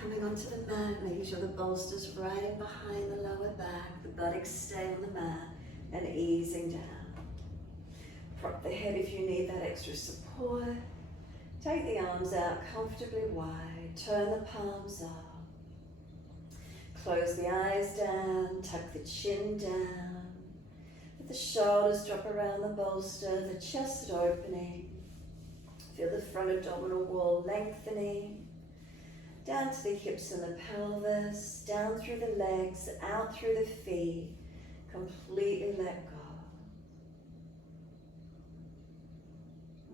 Coming onto the mat, making sure the bolster's right in behind the lower back, the buttocks stay on the mat, and easing down. Prop the head if you need that extra support. Take the arms out comfortably wide, turn the palms up. Close the eyes down, tuck the chin down. Let the shoulders drop around the bolster, the chest opening. Feel the front abdominal wall lengthening. Down to the hips and the pelvis, down through the legs, out through the feet. Completely let go.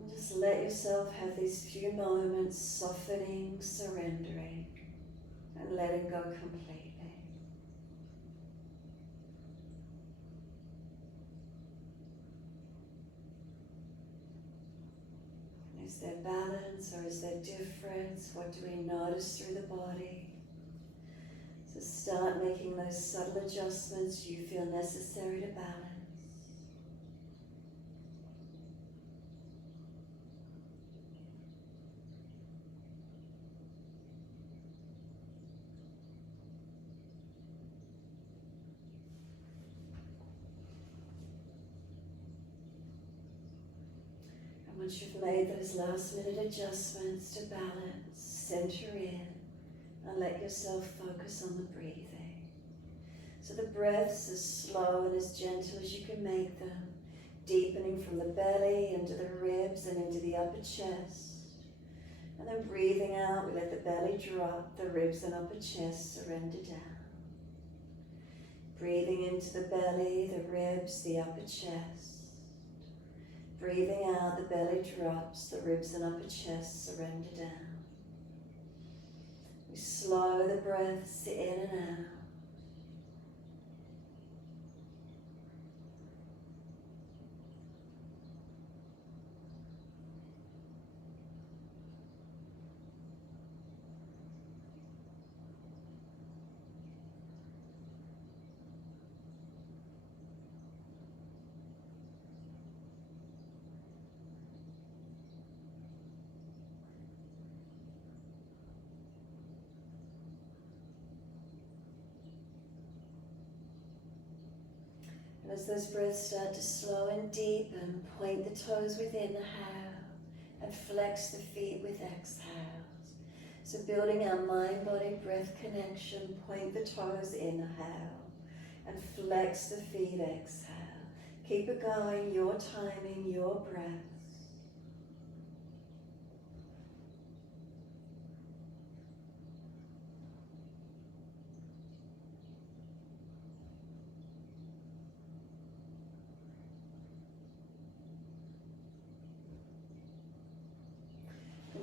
And just let yourself have these few moments softening, surrendering, and letting go completely. Is there balance or is there difference? What do we notice through the body? So start making those subtle adjustments you feel necessary to balance. Once you've made those last minute adjustments to balance, center in and let yourself focus on the breathing. So the breaths as slow and as gentle as you can make them, deepening from the belly into the ribs and into the upper chest. And then breathing out, we let the belly drop, the ribs and upper chest surrender down. Breathing into the belly, the ribs, the upper chest. Breathing out, the belly drops, the ribs and upper chest surrender down. We slow the breaths in and out. And as those breaths start to slow and deepen, point the toes with inhale and flex the feet with exhales. So building our mind-body breath connection, point the toes, inhale, and flex the feet, exhale. Keep it going, your timing, your breath.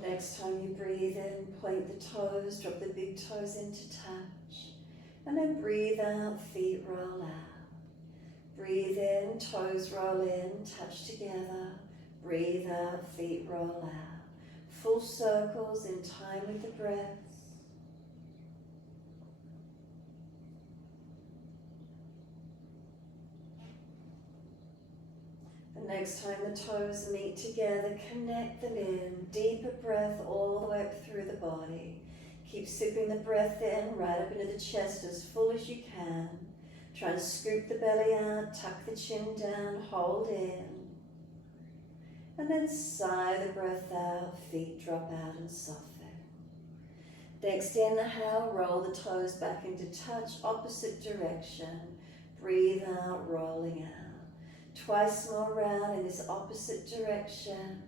Next time you breathe in, point the toes, drop the big toes into touch. And then breathe out, feet roll out. Breathe in, toes roll in, touch together. Breathe out, feet roll out. Full circles in time with the breaths. Next time the toes meet together, connect them in. Deeper breath all the way up through the body. Keep sipping the breath in, right up into the chest as full as you can. Try and scoop the belly out, tuck the chin down, hold in. And then sigh the breath out, feet drop out and soften. Next inhale, roll the toes back into touch, opposite direction. Breathe out, rolling out. Twice more round in this opposite direction.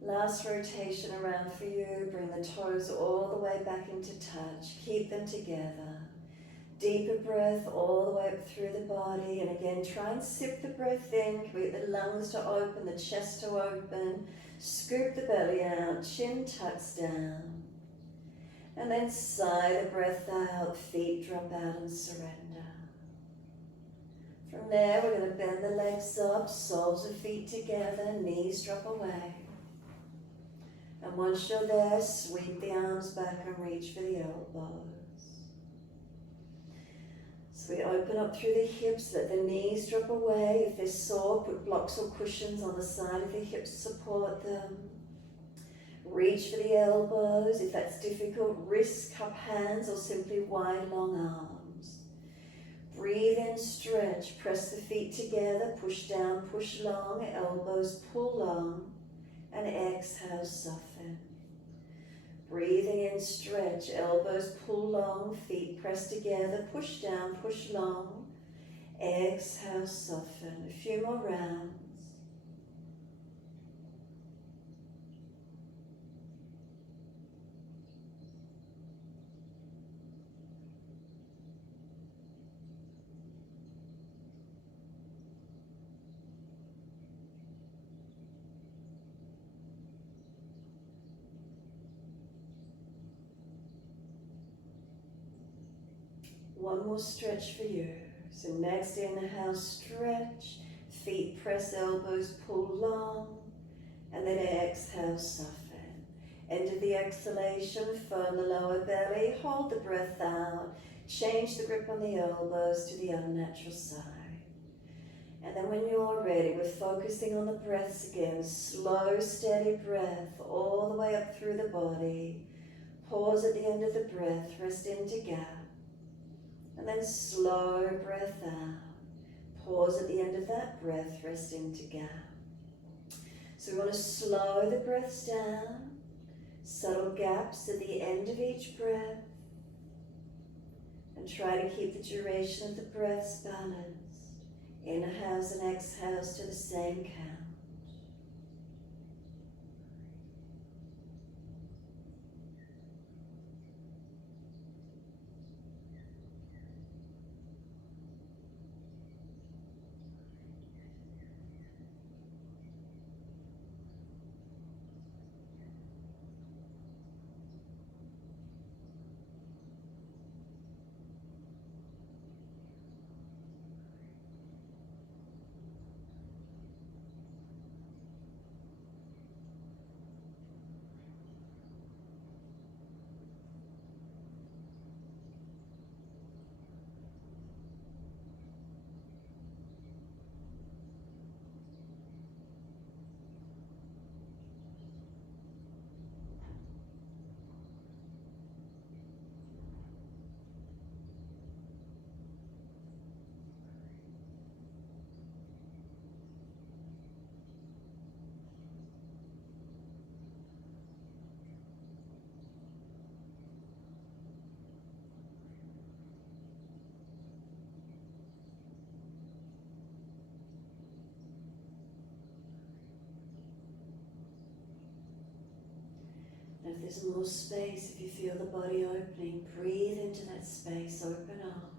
Last rotation around for you. Bring the toes all the way back into touch. Keep them together. Deeper breath all the way up through the body. And again, try and sip the breath in. Get the lungs to open, the chest to open. Scoop the belly out, chin tucks down. And then sigh the breath out, feet drop out and surrender. From there, we're going to bend the legs up, soles of feet together, knees drop away. And once you're there, sweep the arms back and reach for the elbows. So we open up through the hips, let the knees drop away. If they're sore, put blocks or cushions on the side of the hips to support them. Reach for the elbows if that's difficult. Wrists, cup hands, or simply wide, long arms. Breathe in, stretch. Press the feet together. Push down, push long. Elbows pull long. And exhale, soften. Breathing in, stretch. Elbows pull long. Feet press together. Push down, push long. Exhale, soften. A few more rounds. One more stretch for you. So next inhale, stretch. Feet press, elbows pull long. And then exhale, soften. End of the exhalation, firm the lower belly. Hold the breath out. Change the grip on the elbows to the unnatural side. And then when you're ready, we're focusing on the breaths again. Slow, steady breath all the way up through the body. Pause at the end of the breath, rest into gap. And then slow breath out. Pause at the end of that breath, rest into gap. So we want to slow the breaths down. Subtle gaps at the end of each breath. And try to keep the duration of the breaths balanced. Inhales and exhales to the same count. And if there's more space, if you feel the body opening, breathe into that space, open up.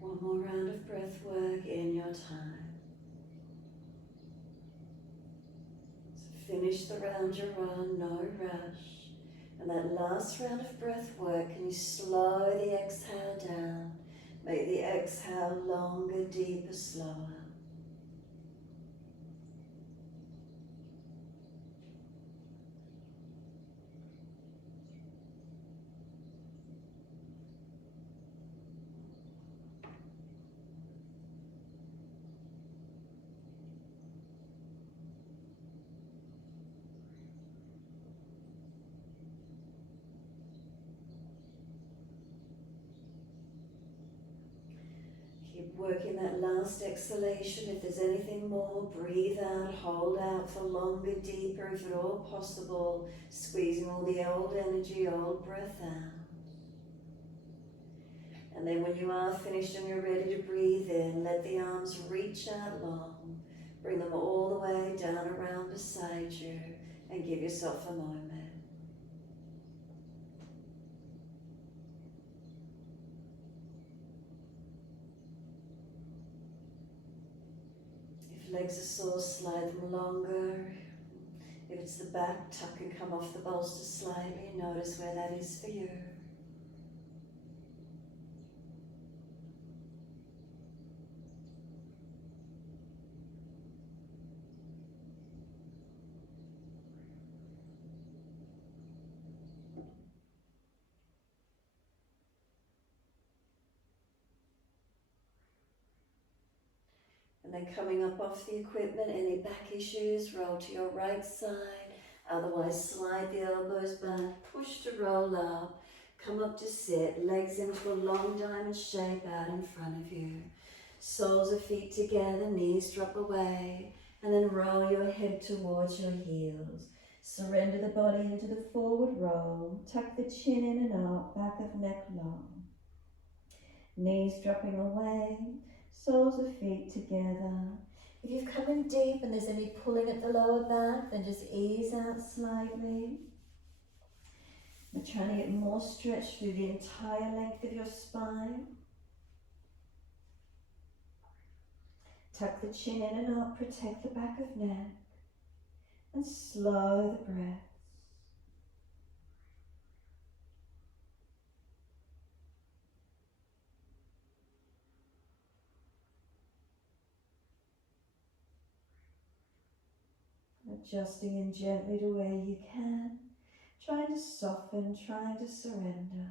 One more round of breath work in your time. So finish the round you're on, no rush. And that last round of breath work, can you slow the exhale down? Make the exhale longer, deeper, slower. Keep working that last exhalation. If there's anything more, breathe out, hold out for longer, deeper, if at all possible, squeezing all the old energy, old breath out. And then when you are finished and you're ready to breathe in, let the arms reach out long. Bring them all the way down around beside you and give yourself a moment. If legs are sore, slide them longer. If it's the back, tuck and come off the bolster slightly. Notice where that is for you. And then coming up off the equipment, any back issues, roll to your right side. Otherwise, slide the elbows back, push to roll up. Come up to sit, legs into a long diamond shape out in front of you. Soles of feet together, knees drop away. And then roll your head towards your heels. Surrender the body into the forward roll. Tuck the chin in and up, back of neck long. Knees dropping away. Soles of feet together. If you've come in deep and there's any pulling at the lower back, then just ease out slightly. We're trying to get more stretch through the entire length of your spine. Tuck the chin in and up, protect the back of neck. And slow the breath. Adjusting in gently to where you can. Trying to soften, trying to surrender.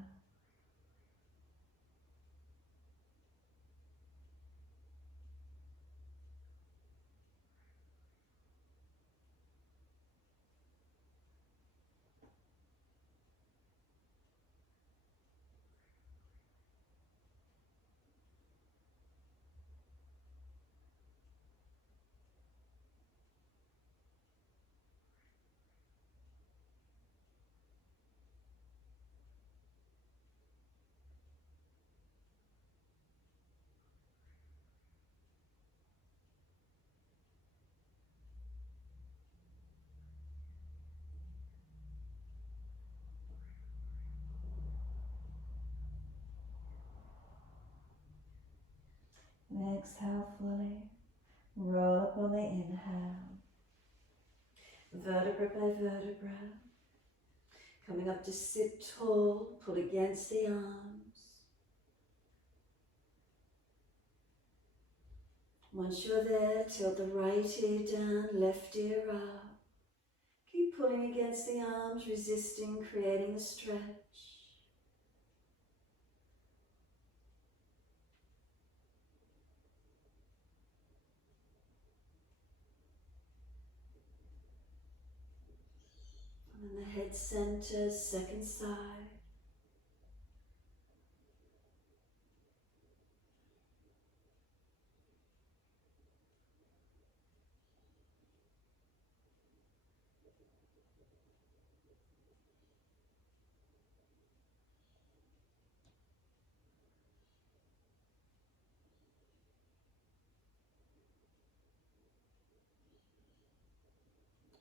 And exhale fully. Roll up on the inhale. Vertebra by vertebra. Coming up to sit tall, pull against the arms. Once you're there, tilt the right ear down, left ear up. Keep pulling against the arms, resisting, creating the stretch. And then the head center, second side.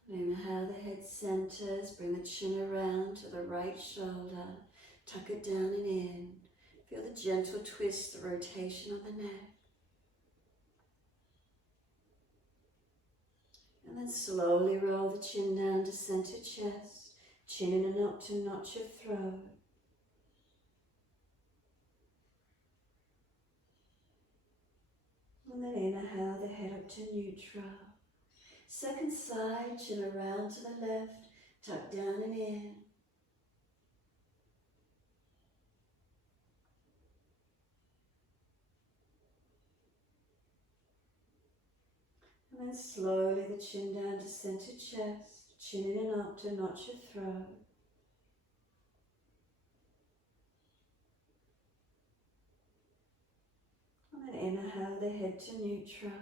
Inhale, the head centers, bring the chin around to the right shoulder, tuck it down and in. Feel the gentle twist, the rotation of the neck. And then slowly roll the chin down to center chest, chin in and up to notch your throat. And then inhale the head up to neutral. Second side, chin around to the left, tuck down and in. And then slowly the chin down to center chest, chin in and up to notch your throat. And then Inhale the head to neutral.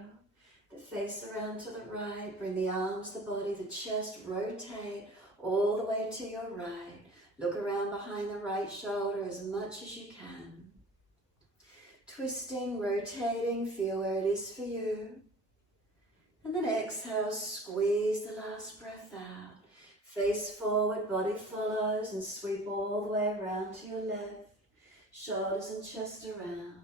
The face around to the right. Bring the arms, the body, the chest. Rotate all the way to your right. Look around behind the right shoulder as much as you can. Twisting, rotating, feel where it is for you. And then exhale, squeeze the last breath out. Face forward, body follows, and sweep all the way around to your left. Shoulders and chest around.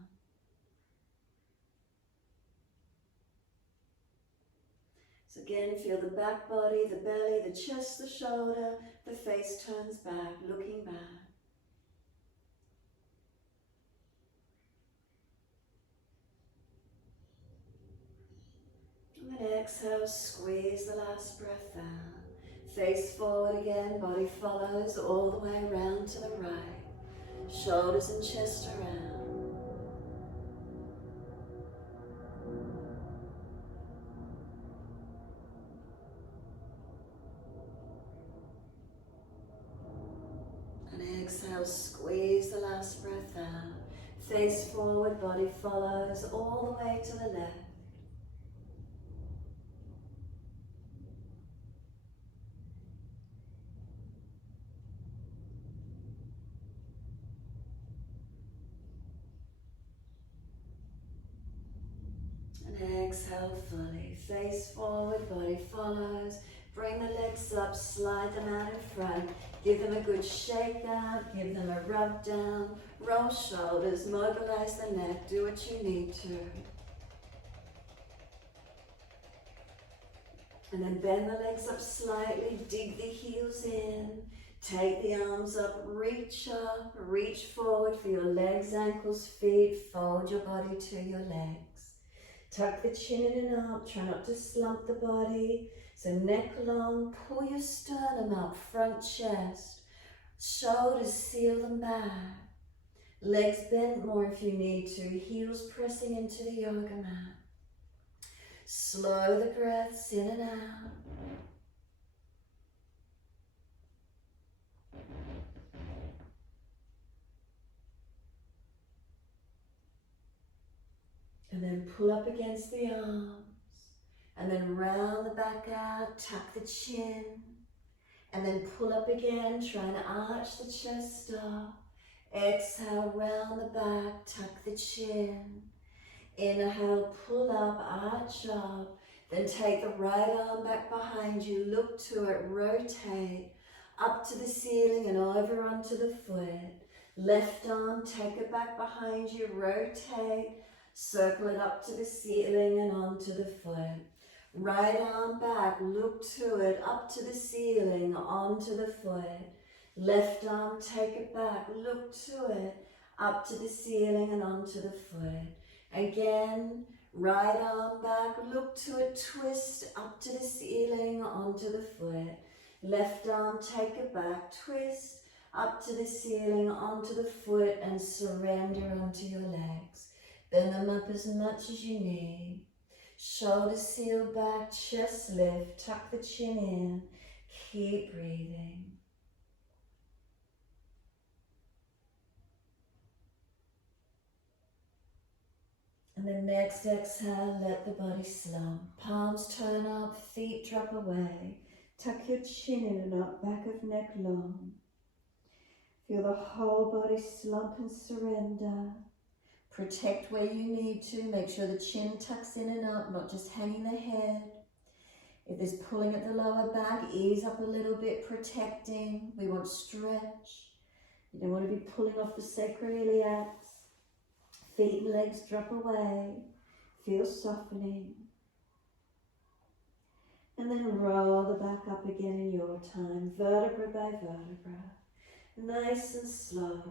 So again, feel the back body, the belly, the chest, the shoulder, the face turns back, looking back. And then exhale, squeeze the last breath out. Face forward again, body follows all the way around to the right. Shoulders and chest around. And exhale, squeeze the last breath out. Face forward, body follows all the way to the left. And exhale fully. Face forward, body follows. Bring the legs up, slide them out in front. Give them a good shake out, give them a rub down. Roll shoulders, mobilise the neck, do what you need to. And then bend the legs up slightly, dig the heels in. Take the arms up, reach forward for your legs, ankles, feet. Fold your body to your legs. Tuck the chin in and up, try not to slump the body. So neck long, pull your sternum up, front chest. Shoulders, seal them back. Legs bent more if you need to, heels pressing into the yoga mat. Slow the breaths in and out. And then pull up against the arms. And then round the back out, tuck the chin. And then pull up again, trying to arch the chest up. Exhale, round the back, tuck the chin. Inhale, pull up, arch up. Then take the right arm back behind you, look to it, rotate. Up to the ceiling and over onto the foot. Left arm, take it back behind you, rotate. Circle it up to the ceiling and onto the foot. Right arm back, look to it, up to the ceiling, onto the foot. Left arm, take it back, look to it, up to the ceiling and onto the foot. Again, right arm back, look to it, twist, up to the ceiling, onto the foot. Left arm, take it back, twist, up to the ceiling, onto the foot, and surrender onto your legs. Bend them up as much as you need. Shoulders seal back, chest lift, tuck the chin in. Keep breathing. And then next exhale, let the body slump. Palms turn up, feet drop away. Tuck your chin in and up, back of neck long. Feel the whole body slump and surrender. Protect where you need to. Make sure the chin tucks in and up, not just hanging the head. If there's pulling at the lower back, ease up a little bit, protecting. We want stretch. You don't want to be pulling off the sacroiliacs. Feet and legs drop away. Feel softening. And then roll the back up again in your time, vertebra by vertebra. Nice and slow.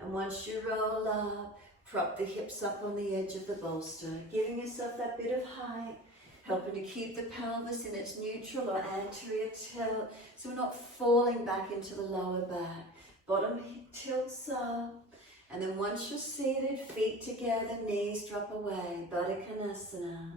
And once you roll up, prop the hips up on the edge of the bolster, giving yourself that bit of height, helping to keep the pelvis in its neutral or anterior tilt, so we're not falling back into the lower back. Bottom tilts up, and then once you're seated, feet together, knees drop away, Baddha Konasana.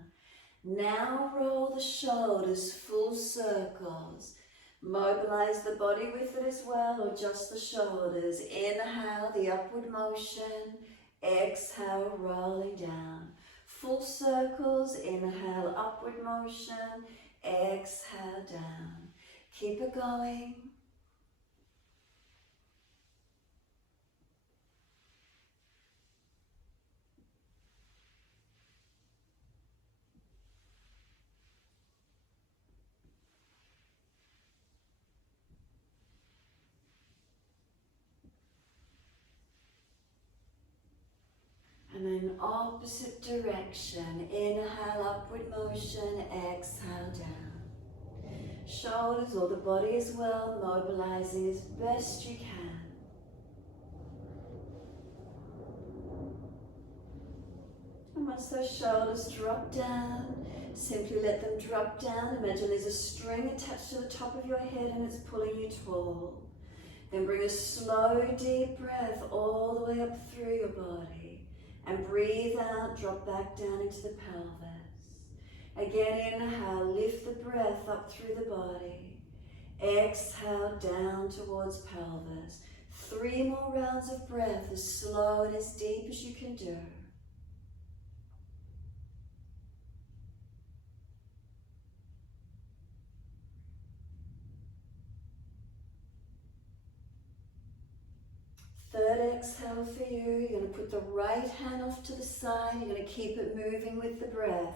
Now roll the shoulders full circles. Mobilize the body with it as well, or just the shoulders. Inhale, the upward motion. Exhale, rolling down. Full circles, inhale, upward motion. Exhale, down. Keep it going. And then opposite direction. Inhale, upward motion. Exhale, down. Shoulders or the body as well, mobilising as best you can. And once those shoulders drop down, simply let them drop down. Imagine there's a string attached to the top of your head and it's pulling you tall. Then bring a slow, deep breath all the way up through your body. And breathe out, drop back down into the pelvis. Again, inhale, lift the breath up through the body. Exhale, down towards pelvis. 3 more rounds of breath, as slow and as deep as you can do. Third exhale for you. You're going to put the right hand off to the side. You're going to keep it moving with the breath.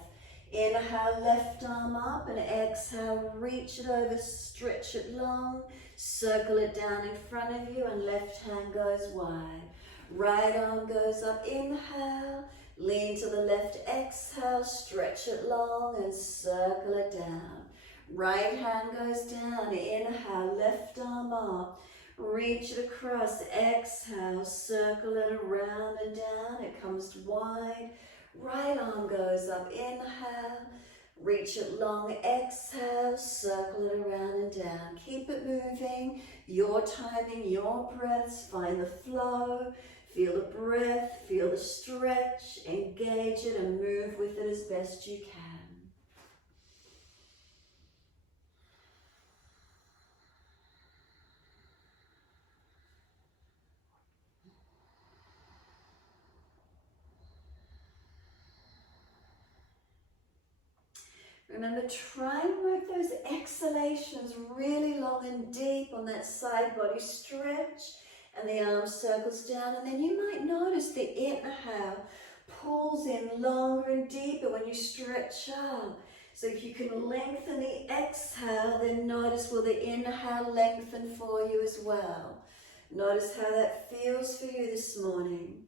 Inhale, left arm up, and exhale, reach it over, stretch it long, circle it down in front of you, and left hand goes wide. Right arm goes up, inhale, lean to the left, exhale, stretch it long, and circle it down. Right hand goes down, inhale, left arm up, reach it across, exhale, circle it around and down, it comes wide. Right arm goes up, inhale, reach it long, exhale, circle it around and down. Keep it moving, your timing, your breaths, find the flow, feel the breath, feel the stretch, engage it and move with it as best you can. Remember, try and work those exhalations really long and deep on that side body stretch, and the arm circles down, and then you might notice the inhale pulls in longer and deeper when you stretch up. So if you can lengthen the exhale, then notice will the inhale lengthen for you as well. Notice how that feels for you this morning.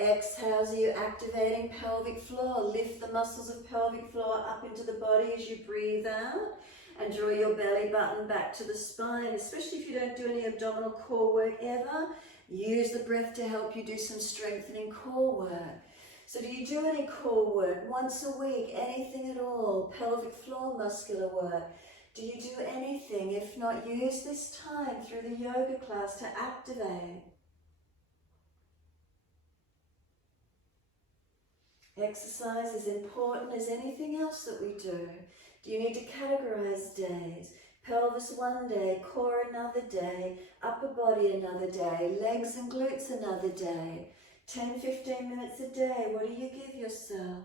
Exhale as you activating pelvic floor. Lift the muscles of pelvic floor up into the body as you breathe out, and draw your belly button back to the spine, especially if you don't do any abdominal core work ever. Use the breath to help you do some strengthening core work. So do you do any core work once a week, anything at all, pelvic floor muscular work? Do you do anything? If not, use this time through the yoga class to activate. Exercise is important as anything else that we do. Do you need to categorize days? Pelvis one day, core another day, upper body another day, legs and glutes another day. 10-15 minutes a day, what do you give yourself?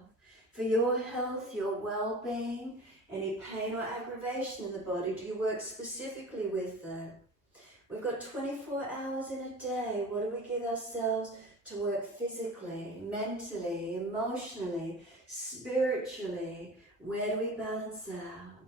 For your health, your well-being, any pain or aggravation in the body, do you work specifically with that? We've got 24 hours in a day. What do we give ourselves to work physically, mentally, emotionally, spiritually? Where do we balance out?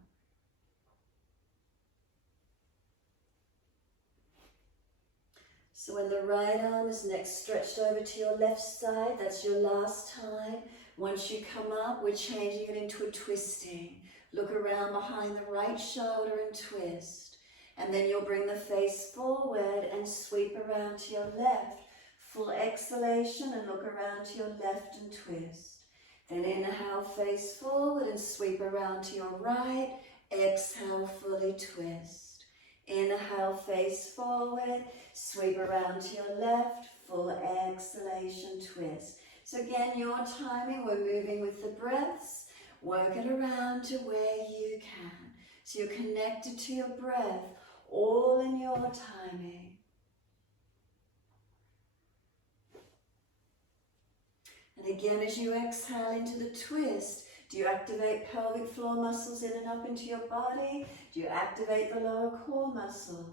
So when the right arm is next stretched over to your left side, that's your last time. Once you come up, we're changing it into a twisting. Look around behind the right shoulder and twist. And then you'll bring the face forward and sweep around to your left. Full exhalation and look around to your left and twist. Then inhale, face forward and sweep around to your right. Exhale, fully twist. Inhale, face forward, sweep around to your left, full exhalation, twist. So again, your timing, we're moving with the breaths. Work it around to where you can. So you're connected to your breath. all in your timing. And again, as you exhale into the twist, do you activate pelvic floor muscles in and up into your body? Do you activate the lower core muscles?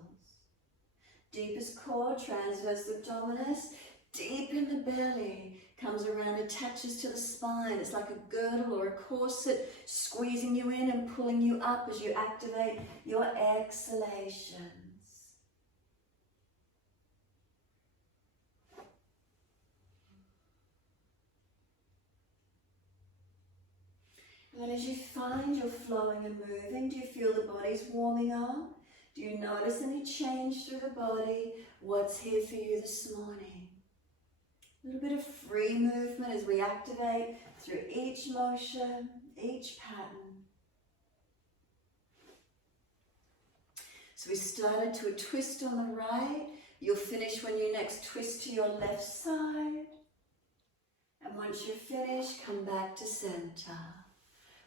Deepest core, transverse abdominis, deep in the belly, comes around, attaches to the spine. It's like a girdle or a corset, squeezing you in and pulling you up as you activate your exhalations. And as you find you're flowing and moving, do you feel the body's warming up? Do you notice any change through the body? What's here for you this morning? A little bit of free movement as we activate through each motion, each pattern. So we started to a twist on the right. You'll finish when you next twist to your left side. And once you're finished, come back to center.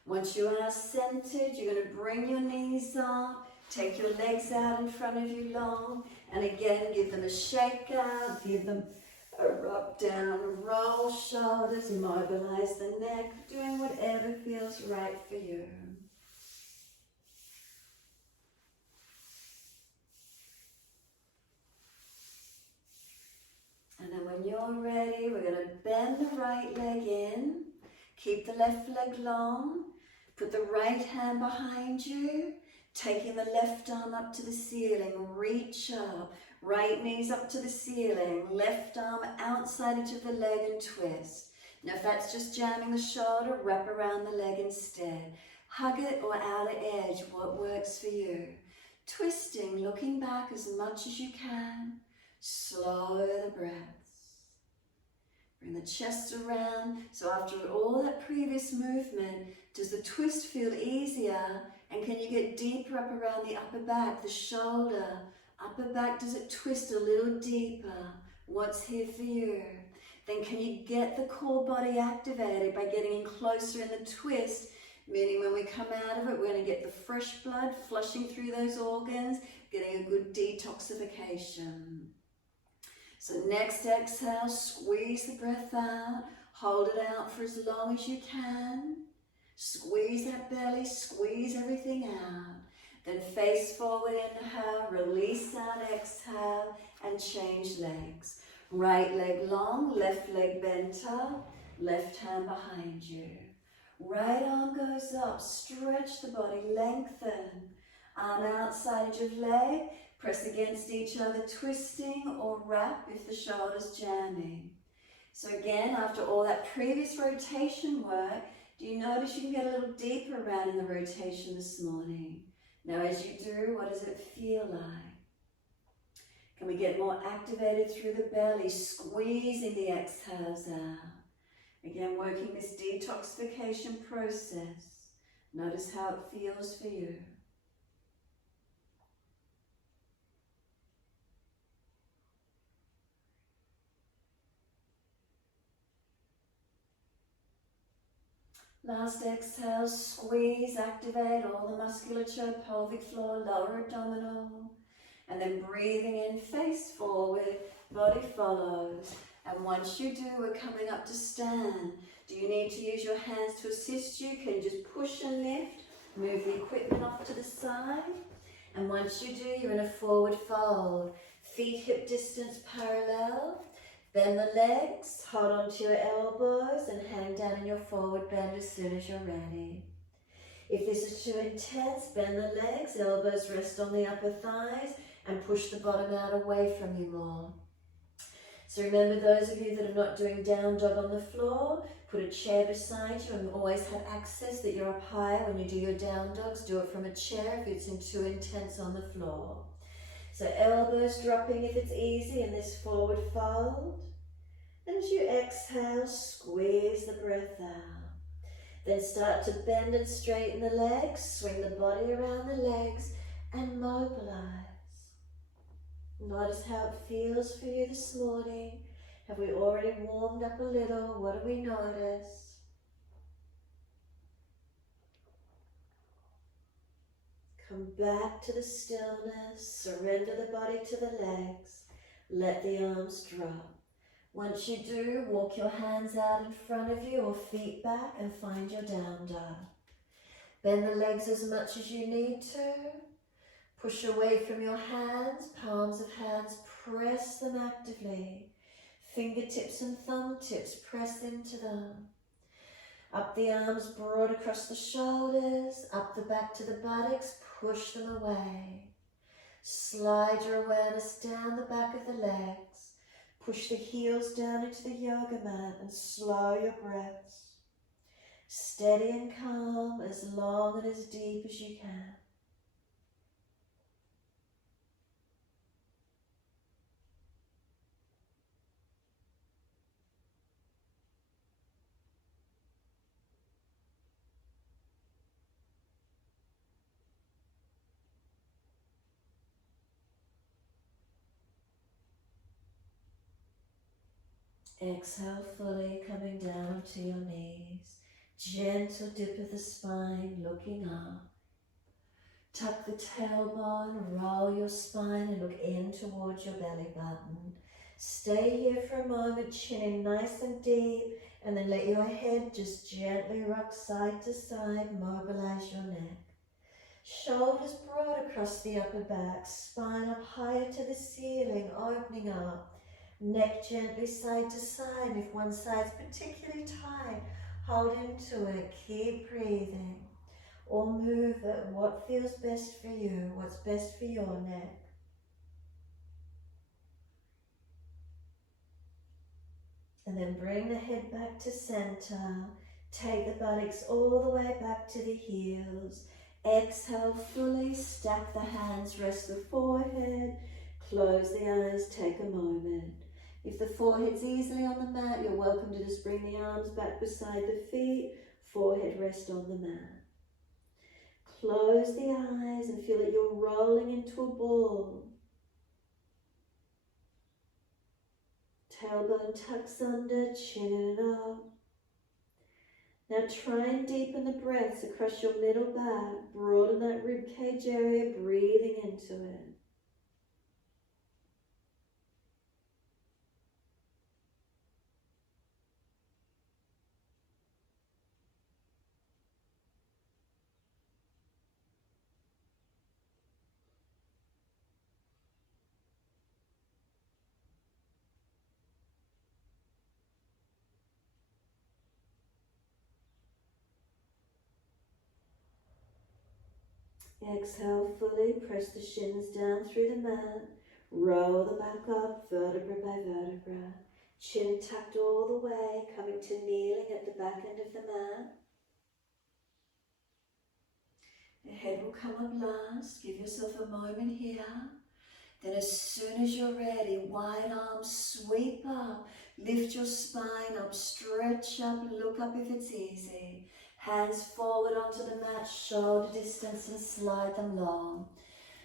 Once you are centered, you're going to bring your knees up, take your legs out in front of you long, and again, give them a shake out, give them a rub down, roll shoulders, mobilise the neck, doing whatever feels right for you. And then when you're ready, we're going to bend the right leg in, keep the left leg long, put the right hand behind you, taking the left arm up to the ceiling, reach up, right knees up to the ceiling, left arm outside edge of the leg and twist. Now if that's just jamming the shoulder, wrap around the leg instead. Hug it or outer edge, what works for you. Twisting, looking back as much as you can. Slow the breaths. Bring the chest around. So after all that previous movement, does the twist feel easier? And can you get deeper up around the upper back, the shoulder? Upper back, does it twist a little deeper? What's here for you? Then can you get the core body activated by getting in closer in the twist? Meaning when we come out of it, we're going to get the fresh blood flushing through those organs, getting a good detoxification. So next exhale, squeeze the breath out, hold it out for as long as you can. Squeeze that belly, squeeze everything out. Then face forward, inhale, release out, exhale, and change legs. Right leg long, left leg bent up, left hand behind you. Right arm goes up, stretch the body, lengthen. Arm outside edge of leg, press against each other, twisting or wrap if the shoulder's jamming. So again, after all that previous rotation work, do you notice you can get a little deeper around in the rotation this morning? Now as you do, what does it feel like? Can we get more activated through the belly, squeezing the exhales out? Again, working this detoxification process. Notice how it feels for you. Last exhale, squeeze, activate all the musculature, pelvic floor, lower abdominal. And then breathing in, face forward, body follows. And once you do, we're coming up to stand. Do you need to use your hands to assist you? Can you just push and lift? Move the equipment off to the side. And once you do, you're in a forward fold. Feet hip distance parallel. Bend the legs, hold onto your elbows and hang down in your forward bend as soon as you're ready. If this is too intense, bend the legs, elbows rest on the upper thighs and push the bottom out away from you more. So remember, those of you that are not doing down dog on the floor, put a chair beside you and always have access that you're up higher when you do your down dogs. Do it from a chair if it's too intense on the floor. So elbows dropping if it's easy in this forward fold. And as you exhale, squeeze the breath out. Then start to bend and straighten the legs, swing the body around the legs and mobilise. Notice how it feels for you this morning. Have we already warmed up a little? What do we notice? Come back to the stillness, surrender the body to the legs, let the arms drop. Once you do, walk your hands out in front of you or feet back and find your down dog. Bend the legs as much as you need to. Push away from your hands, palms of hands, press them actively. Fingertips and thumb tips, press into them. Up the arms, broad across the shoulders, up the back to the buttocks, push them away. Slide your awareness down the back of the legs. Push the heels down into the yoga mat and slow your breaths. Steady and calm, as long and as deep as you can. Exhale fully, coming down to your knees. Gentle dip of the spine, looking up. Tuck the tailbone, roll your spine and look in towards your belly button. Stay here for a moment, chin in nice and deep, and then let your head just gently rock side to side, mobilise your neck. Shoulders broad across the upper back, spine up higher to the ceiling, opening up. Neck gently side to side. If one side's particularly tight, hold into it, keep breathing. Or move it, what feels best for you, what's best for your neck. And then bring the head back to center. Take the buttocks all the way back to the heels. Exhale fully, stack the hands, rest the forehead, close the eyes, take a moment. If the forehead's easily on the mat, you're welcome to just bring the arms back beside the feet, forehead rest on the mat. Close the eyes and feel that you're rolling into a ball. Tailbone tucks under, chin in and up. Now try and deepen the breaths across your middle back. Broaden that rib cage area, breathing into it. Exhale fully, press the shins down through the mat. Roll the back up, vertebra by vertebra. Chin tucked all the way, coming to kneeling at the back end of the mat. The head will come up last. Give yourself a moment here. Then as soon as you're ready, wide arms sweep up. Lift your spine up, stretch up, look up if it's easy. Hands forward onto the mat, shoulder distance, and slide them long.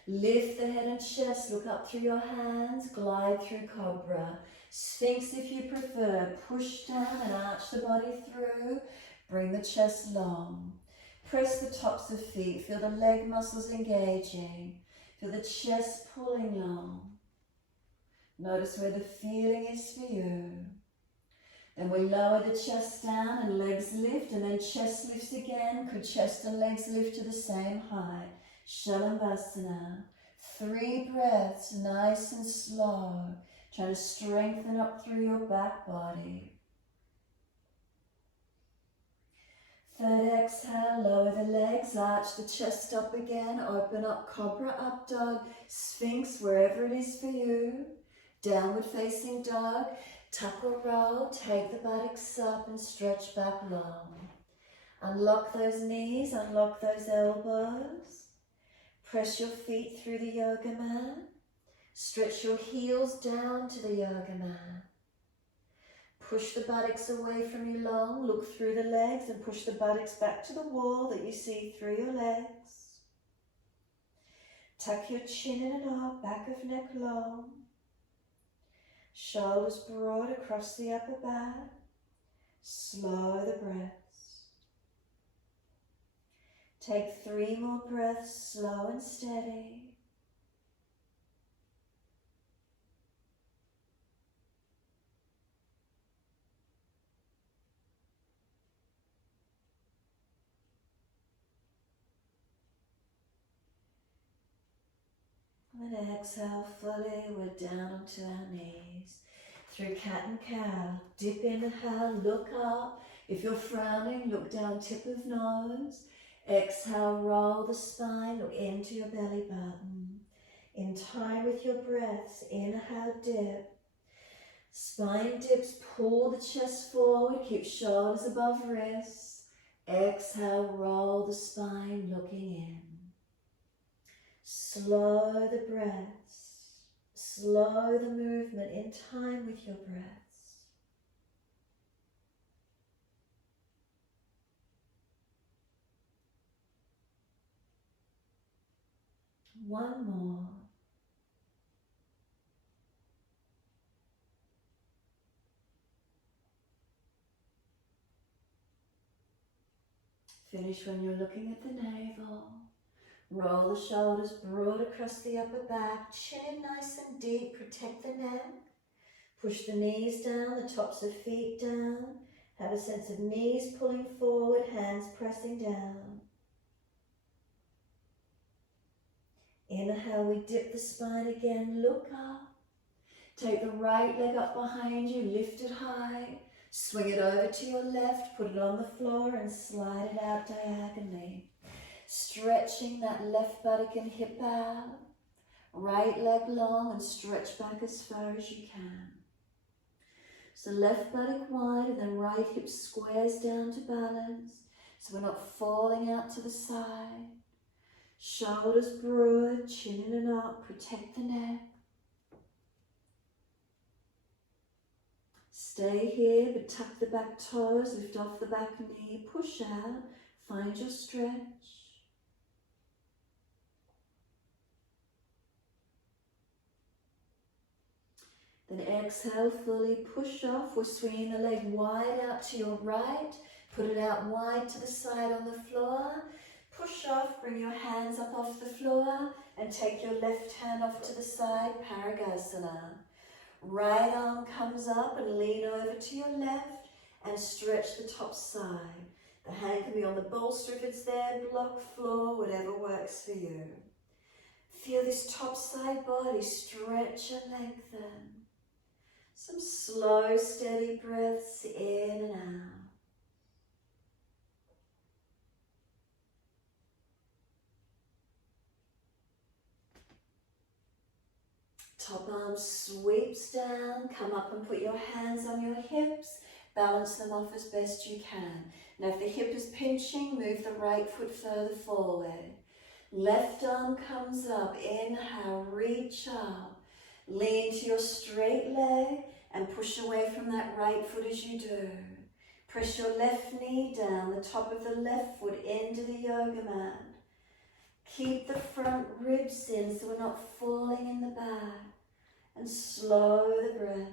Lift the head and chest, look up through your hands, glide through Cobra. Sphinx if you prefer, push down and arch the body through. Bring the chest long. Press the tops of feet, feel the leg muscles engaging. Feel the chest pulling long. Notice where the feeling is for you. Then we lower the chest down and legs lift, and then chest lifts again. Could chest and legs lift to the same height? Shalabhasana. 3 breaths, nice and slow. Trying to strengthen up through your back body. Third exhale, lower the legs, arch the chest up again, open up, Cobra, up dog, Sphinx, wherever it is for you. Downward facing dog, tuck or roll, take the buttocks up and stretch back long. Unlock those knees, unlock those elbows. Press your feet through the yoga mat. Stretch your heels down to the yoga mat. Push the buttocks away from you long, look through the legs and push the buttocks back to the wall that you see through your legs. Tuck your chin in and up, back of neck long. Shoulders broad across the upper back. Slow the breaths. Take 3 more breaths, slow and steady. And then exhale fully, we're down onto our knees. Through cat and cow, dip inhale, look up. If you're frowning, look down tip of nose. Exhale, roll the spine, look into your belly button. In time with your breaths, inhale, dip. Spine dips, pull the chest forward, keep shoulders above wrists. Exhale, roll the spine, looking in. Slow the breaths, slow the movement in time with your breaths. One more. Finish when you're looking at the navel. Roll the shoulders broad across the upper back, chin nice and deep, protect the neck. Push the knees down, the tops of feet down. Have a sense of knees pulling forward, hands pressing down. Inhale, we dip the spine again, look up. Take the right leg up behind you, lift it high. Swing it over to your left, put it on the floor and slide it out diagonally. Stretching that left buttock and hip out. Right leg long and stretch back as far as you can. So left buttock wide and then right hip squares down to balance. So we're not falling out to the side. Shoulders broad, chin in and up, protect the neck. Stay here, but tuck the back toes, lift off the back knee, push out, find your stretch. Then exhale fully, push off. We're swinging the leg wide out to your right. Put it out wide to the side on the floor. Push off, bring your hands up off the floor and take your left hand off to the side, Parigasana. Right arm comes up and lean over to your left and stretch the top side. The hand can be on the bolster if it's there, block, floor, whatever works for you. Feel this top side body stretch and lengthen. Some slow, steady breaths in and out. Top arm sweeps down, come up and put your hands on your hips, balance them off as best you can. Now if the hip is pinching, move the right foot further forward. Left arm comes up, inhale, reach up. Lean to your straight leg and push away from that right foot as you do. Press your left knee down, the top of the left foot into the yoga mat. Keep the front ribs in so we're not falling in the back. And slow the breaths.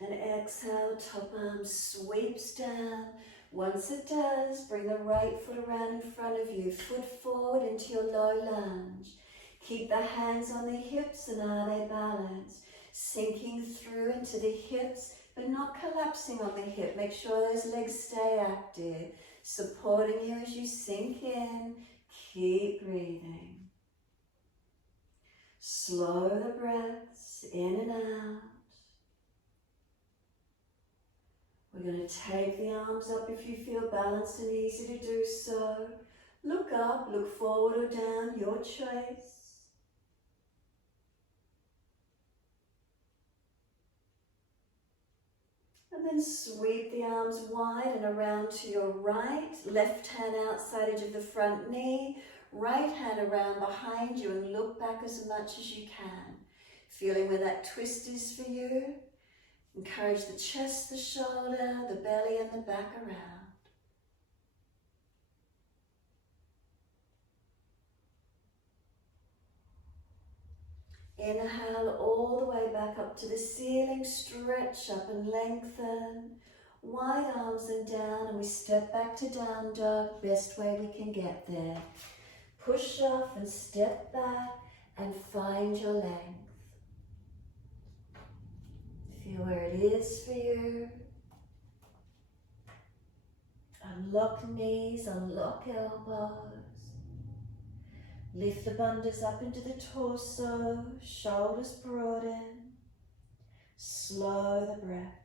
And exhale, top arm sweeps down. Once it does, bring the right foot around in front of you, foot forward into your low lunge. Keep the hands on the hips and are they balanced? Sinking through into the hips, but not collapsing on the hip. Make sure those legs stay active, supporting you as you sink in. Keep breathing. Slow the breaths in and out. We're going to take the arms up if you feel balanced and easy to do so. Look up, look forward or down, your choice. And then sweep the arms wide and around to your right. Left hand outside edge of the front knee. Right hand around behind you and look back as much as you can. Feeling where that twist is for you. Encourage the chest, the shoulder, the belly and the back around. Inhale all the way back up to the ceiling, stretch up and lengthen. Wide arms and down, and we step back to down dog, best way we can get there. Push off and step back and find your length. Feel where it is for you. Unlock knees, unlock elbows. Lift the bandhas up into the torso, shoulders broaden. Slow the breaths.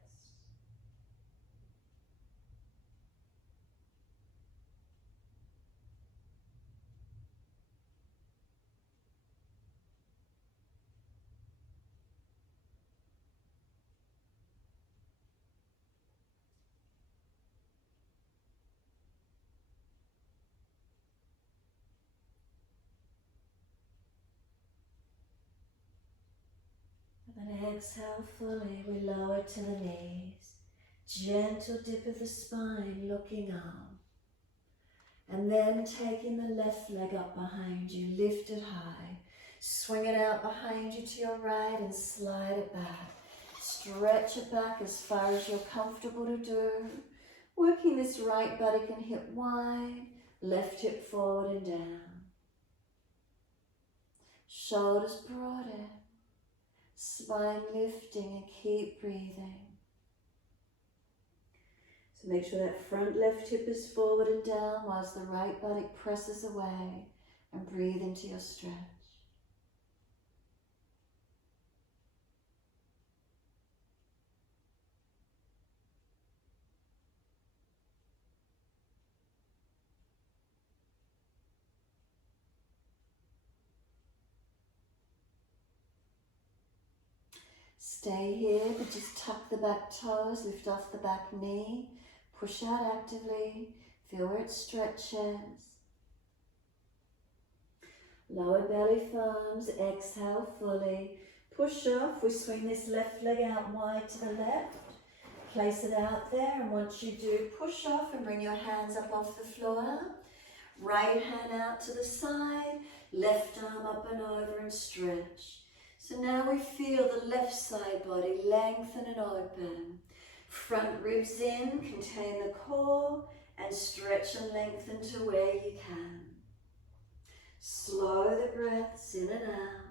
And then exhale fully, we lower to the knees. Gentle dip of the spine, looking up. And then taking the left leg up behind you, lift it high. Swing it out behind you to your right and slide it back. Stretch it back as far as you're comfortable to do. Working this right buttock and hip wide, left hip forward and down. Shoulders broaden, spine lifting, and keep breathing. So make sure that front left hip is forward and down whilst the right buttock presses away, and breathe into your stretch. Stay here, but just tuck the back toes, lift off the back knee, push out actively, feel where it stretches. Lower belly firms, exhale fully. Push off, we swing this left leg out wide to the left. Place it out there, and once you do, push off and bring your hands up off the floor. Right hand out to the side, left arm up and over and stretch. So now we feel the left side body lengthen and open. Front ribs in, contain the core, and stretch and lengthen to where you can. Slow the breaths in and out.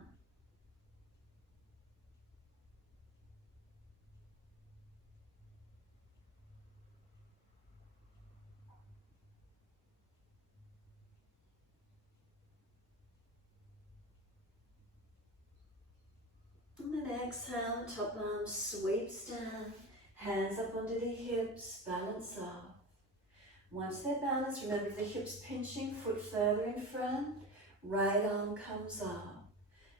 And then exhale, top arm sweeps down, hands up under the hips, balance off. Once they're balanced, remember the hips pinching, foot further in front, right arm comes up.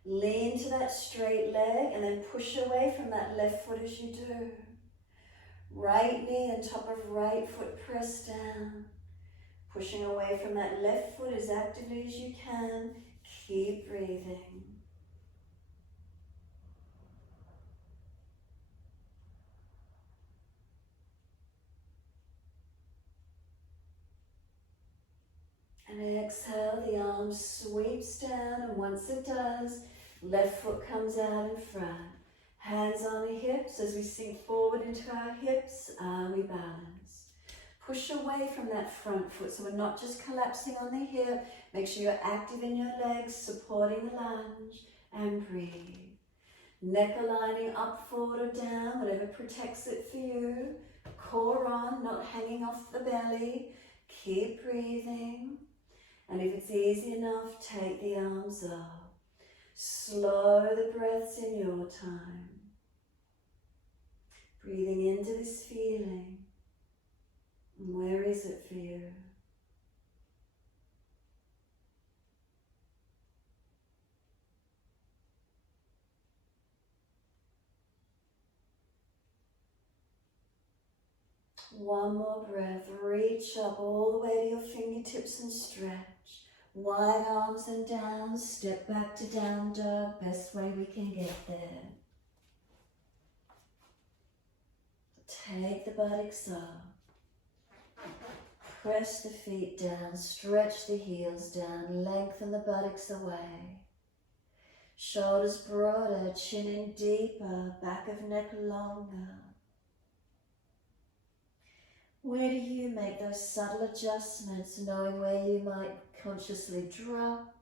Lean to that straight leg and then push away from that left foot as you do. Right knee and top of right foot press down. Pushing away from that left foot as actively as you can. Keep breathing. And exhale, the arm sweeps down, and once it does, left foot comes out in front. Hands on the hips as we sink forward into our hips, we balance. Push away from that front foot, so we're not just collapsing on the hip. Make sure you're active in your legs, supporting the lunge, and breathe. Neck aligning up, forward or down, whatever protects it for you. Core on, not hanging off the belly. Keep breathing. And if it's easy enough, take the arms up. Slow the breaths in your time. Breathing into this feeling. And where is it for you? One more breath. Reach up all the way to your fingertips and stretch. Wide arms and down, step back to down dog, best way we can get there. Take the buttocks up. Press the feet down, stretch the heels down, lengthen the buttocks away. Shoulders broader, chin in deeper, back of neck longer. Where do you make those subtle adjustments, knowing where you might consciously drop,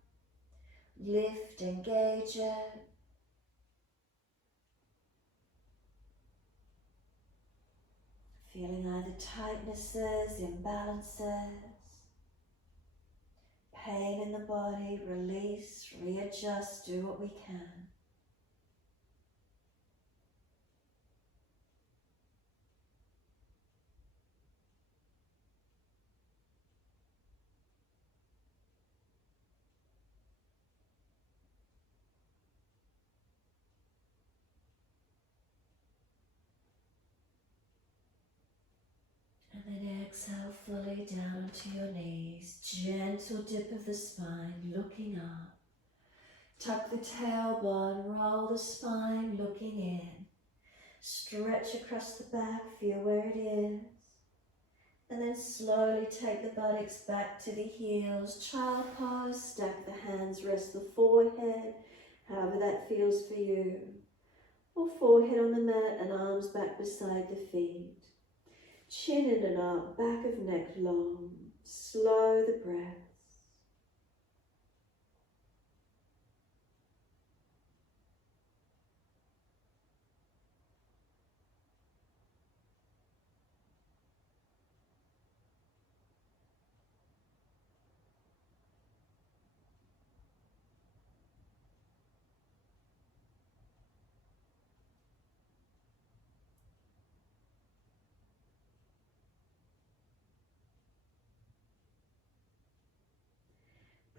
lift, engage it? Feeling either tightnesses, imbalances, pain in the body, release, readjust, do what we can. And then exhale fully down onto your knees. Gentle dip of the spine, looking up. Tuck the tailbone, roll the spine, looking in. Stretch across the back, feel where it is. And then slowly take the buttocks back to the heels. Child pose, stack the hands, rest the forehead, however that feels for you. Or forehead on the mat and arms back beside the feet. Chin in and up, back of neck long. Slow the breath.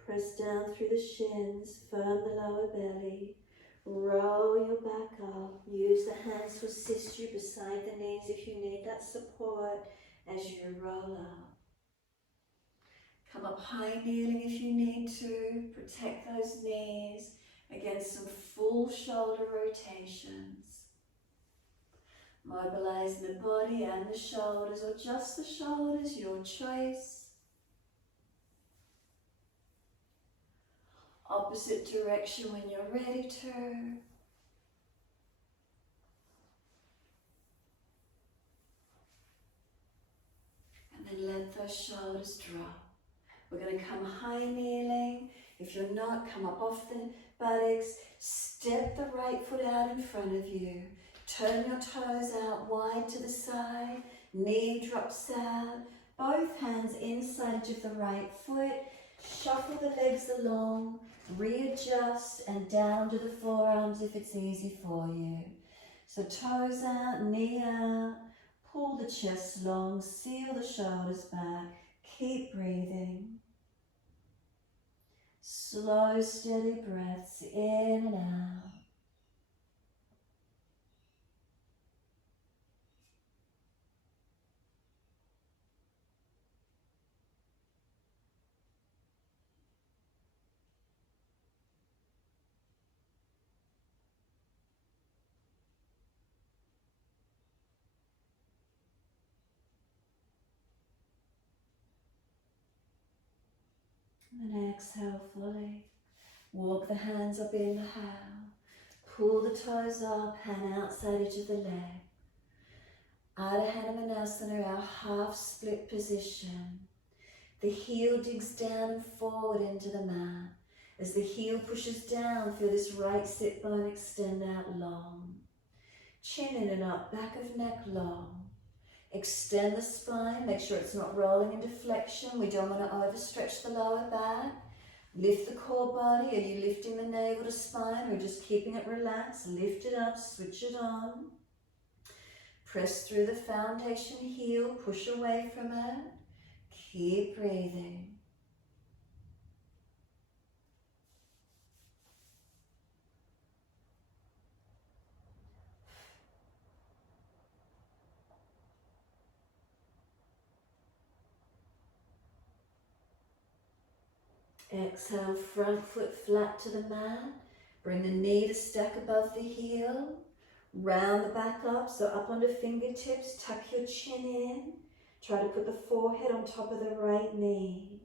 Press down through the shins, firm the lower belly. Roll your back up. Use the hands to assist you beside the knees if you need that support as you roll up. Come up high kneeling if you need to. Protect those knees against some full shoulder rotations. Mobilise the body and the shoulders, or just the shoulders, your choice. Opposite direction when you're ready to. And then let those shoulders drop. We're going to come high kneeling. If you're not, come up off the buttocks. Step the right foot out in front of you. Turn your toes out wide to the side. Knee drops out. Both hands inside of the right foot. Shuffle the legs along. Readjust and down to the forearms if it's easy for you. So toes out, knee out. Pull the chest long. Seal the shoulders back. Keep breathing. Slow, steady breaths in and out. And then exhale fully. Walk the hands up, inhale. Pull the toes up, hand outside edge of the leg. Ardha Hanumanasana, our half split position. The heel digs down and forward into the mat. As the heel pushes down, feel this right sit bone extend out long. Chin in and up, back of neck long. Extend the spine, make sure it's not rolling into flexion. We don't want to overstretch the lower back. Lift the core body. Are you lifting the navel to spine or just keeping it relaxed? Lift it up, switch it on. Press through the foundation heel, push away from it. Keep breathing. Exhale, front foot flat to the mat. Bring the knee to stack above the heel. Round the back up, so up onto fingertips. Tuck your chin in. Try to put the forehead on top of the right knee.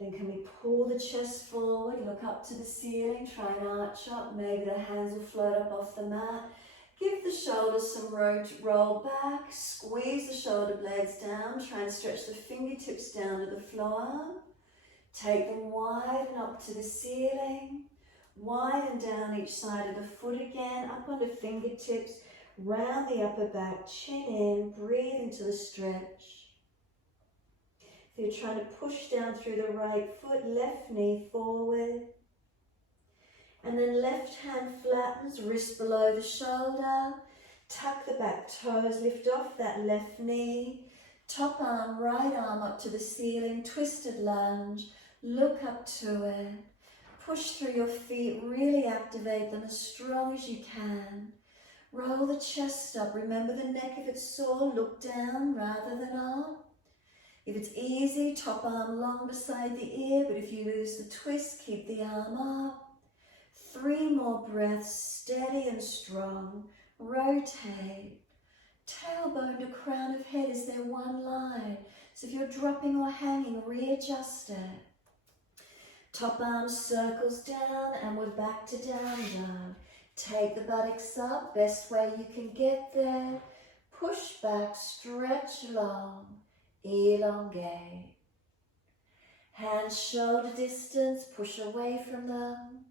Then can we pull the chest forward, look up to the ceiling, try and arch up, maybe the hands will float up off the mat. Give the shoulders some roll back, squeeze the shoulder blades down, try and stretch the fingertips down to the floor. Take them wide and up to the ceiling. Widen down each side of the foot again, up onto fingertips, round the upper back, chin in, breathe into the stretch. If you're trying to push down through the right foot, left knee forward. And then left hand flattens, wrist below the shoulder. Tuck the back toes, lift off that left knee. Top arm, right arm up to the ceiling, twisted lunge. Look up to it. Push through your feet, really activate them as strong as you can. Roll the chest up. Remember the neck, if it's sore, look down rather than up. If it's easy, top arm long beside the ear, but if you lose the twist, keep the arm up. 3 more breaths, steady and strong. Rotate. Tailbone to crown of head, is there one line? So if you're dropping or hanging, readjust it. Top arm circles down and we're back to down dog. Take the buttocks up, best way you can get there. Push back, stretch long, elongate. Hands shoulder distance, push away from them.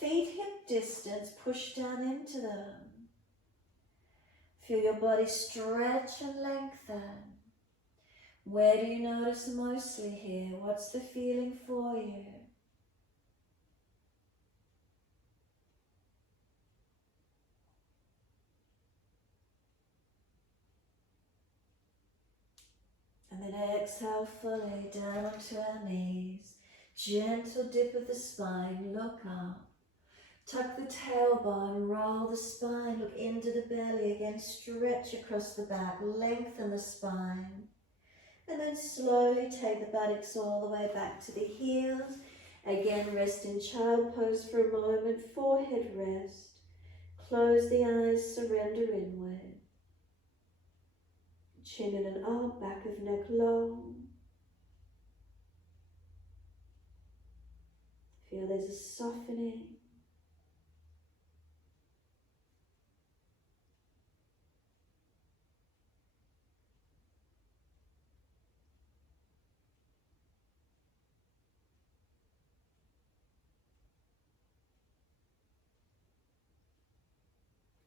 Feet hip distance, push down into them. Feel your body stretch and lengthen. Where do you notice mostly here? What's the feeling for you? And then exhale fully down onto our knees. Gentle dip of the spine, look up. Tuck the tailbone, roll the spine, look into the belly again, stretch across the back, lengthen the spine. And then slowly take the buttocks all the way back to the heels. Again, rest in child pose for a moment, forehead rest. Close the eyes, surrender inward. Chin in and up, back of neck long. Feel there's a softening.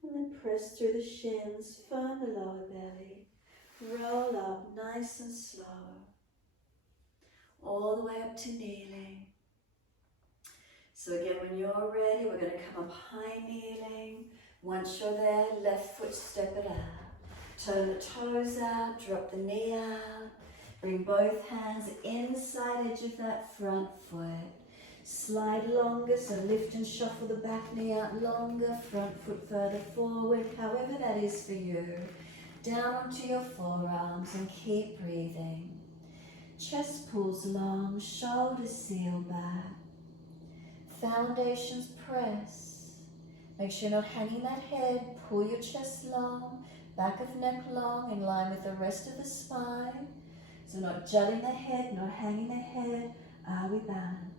And then press through the shins, firm the lower belly. Roll up nice and slow. All the way up to kneeling. So again, when you're ready, we're going to come up high kneeling. Once you're there, left foot step it out. Turn the toes out, drop the knee out. Bring both hands inside edge of that front foot. Slide longer, so lift and shuffle the back knee out longer, front foot further forward, however that is for you. Down onto your forearms and keep breathing. Chest pulls long, shoulders seal back. Foundations press. Make sure you're not hanging that head, pull your chest long, back of neck long, in line with the rest of the spine. So not jutting the head, not hanging the head. Are we balanced?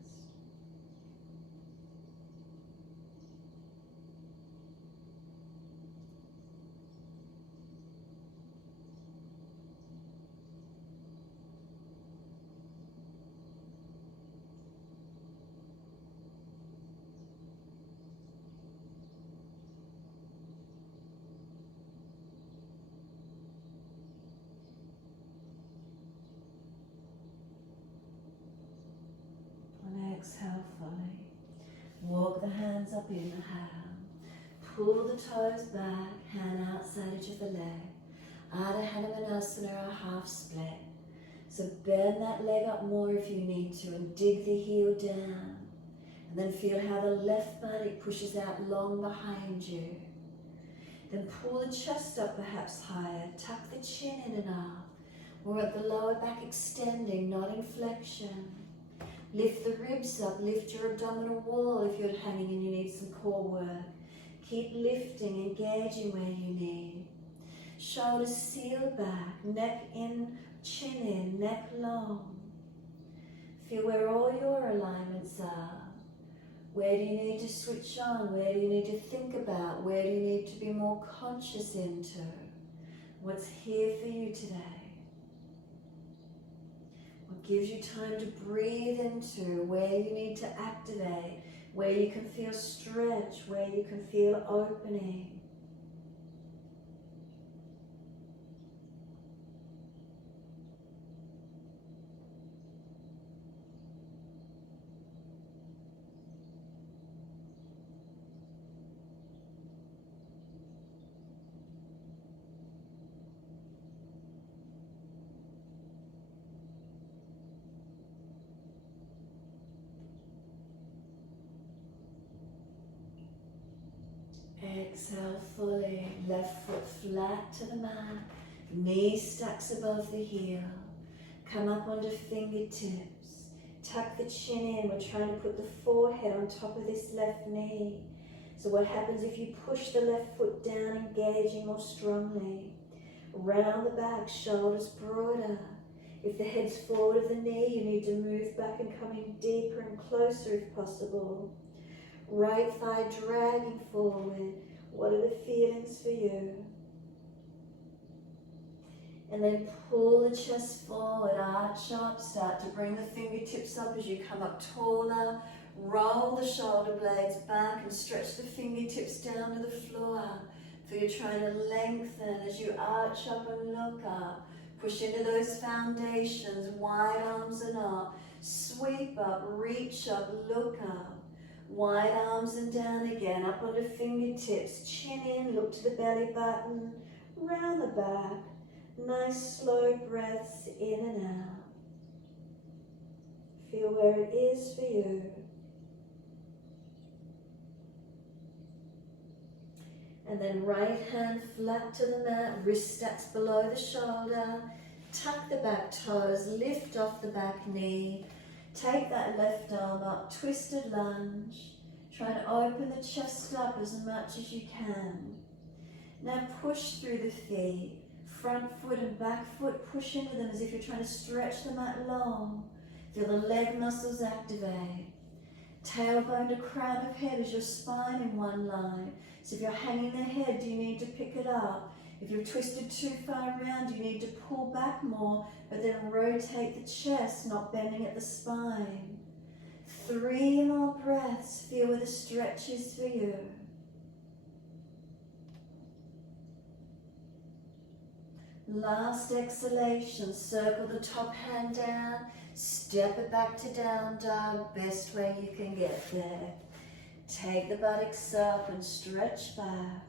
Exhale fully. Walk the hands up, inhale. Pull the toes back, hand outside edge of the leg. Adha Hanumanasana, or half split. So bend that leg up more if you need to and dig the heel down. And then feel how the left buttock pushes out long behind you. Then pull the chest up perhaps higher. Tuck the chin in and up. Or at the lower back extending, not in flexion. Lift the ribs up, lift your abdominal wall if you're hanging and you need some core work. Keep lifting, engaging where you need. Shoulders seal back, neck in, chin in, neck long. Feel where all your alignments are. Where do you need to switch on? Where do you need to think about? Where do you need to be more conscious into? What's here for you today? What gives you time to breathe into? Where you need to activate? Where you can feel stretch? Where you can feel opening? Exhale fully, left foot flat to the mat, knee stacks above the heel. Come up onto fingertips, tuck the chin in. We're trying to put the forehead on top of this left knee. So what happens if you push the left foot down, engaging more strongly? Round the back, shoulders broader. If the head's forward of the knee, you need to move back and come in deeper and closer if possible. Right thigh dragging forward. What are the feelings for you? And then pull the chest forward, arch up, start to bring the fingertips up as you come up taller. Roll the shoulder blades back and stretch the fingertips down to the floor. Feel you're trying to lengthen as you arch up and look up. Push into those foundations, wide arms and up. Sweep up, reach up, look up. Wide arms and down again, up onto fingertips, chin in, look to the belly button, round the back. Nice slow breaths in and out. Feel where it is for you. And then right hand flat to the mat, wrist stacks below the shoulder. Tuck the back toes, lift off the back knee. Take that left arm up, twisted lunge. Try to open the chest up as much as you can. Now push through the feet. Front foot and back foot, push into them as if you're trying to stretch the mat long. Feel the leg muscles activate. Tailbone to crown of head as your spine in one line. So if you're hanging the head, do you need to pick it up? If you're twisted too far around, you need to pull back more, but then rotate the chest, not bending at the spine. 3 more breaths. Feel where the stretch is for you. Last exhalation, circle the top hand down, step it back to down dog, best way you can get there. Take the buttocks up and stretch back.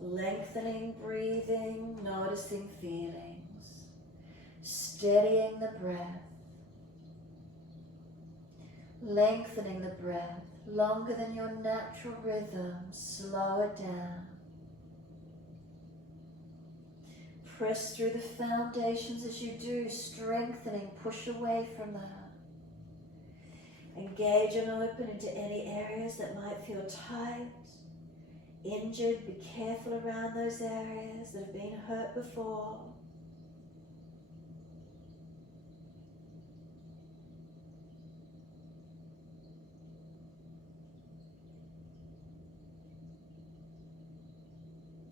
Lengthening, breathing, noticing feelings. Steadying the breath. Lengthening the breath, longer than your natural rhythm, slow it down. Press through the foundations as you do, strengthening, push away from that. Engage and open into any areas that might feel tight, injured. Be careful around those areas that have been hurt before.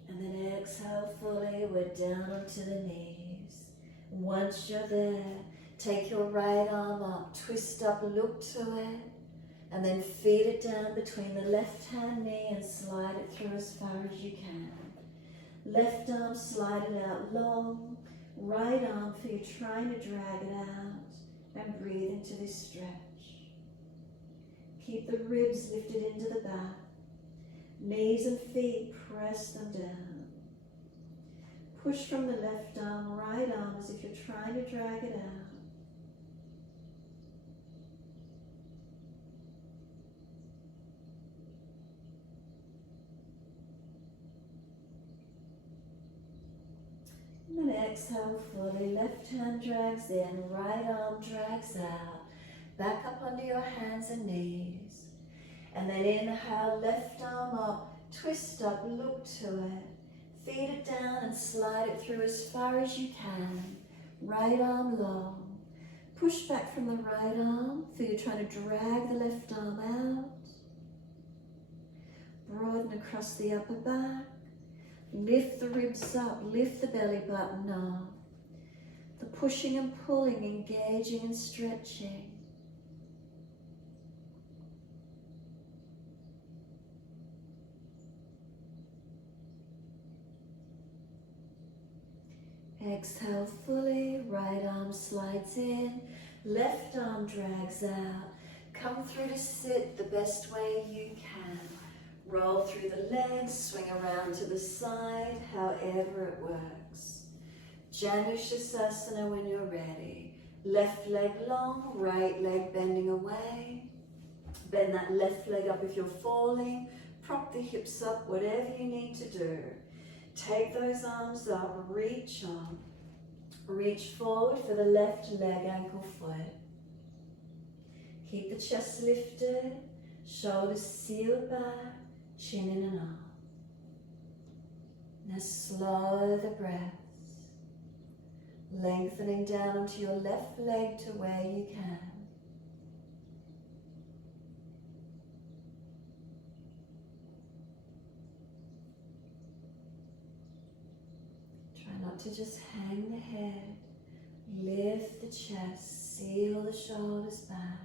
And then exhale fully, we're down onto the knees. Once you're there, take your right arm up, twist up, look to it, and then feed it down between the left hand knee and slide it through as far as you can. Left arm, slide it out long. Right arm, feel you trying to drag it out, and breathe into this stretch. Keep the ribs lifted into the back. Knees and feet, press them down. Push from the left arm, right arm as if you're trying to drag it out. And then exhale fully, left hand drags in, right arm drags out. Back up onto your hands and knees. And then inhale, left arm up, twist up, look to it. Feed it down and slide it through as far as you can. Right arm long. Push back from the right arm. Feel you're trying to drag the left arm out. Broaden across the upper back. Lift the ribs up, lift the belly button up. The pushing and pulling, engaging and stretching. Exhale fully, right arm slides in, left arm drags out. Come through to sit the best way you can. Roll through the legs, swing around to the side, however it works. Janushasana when you're ready. Left leg long, right leg bending away. Bend that left leg up if you're falling. Prop the hips up, whatever you need to do. Take those arms up, reach on. Reach forward for the left leg, ankle, foot. Keep the chest lifted, shoulders sealed back, chin in and up. Now slow the breaths, lengthening down onto your left leg to where you can. Try not to just hang the head, lift the chest, seal the shoulders back.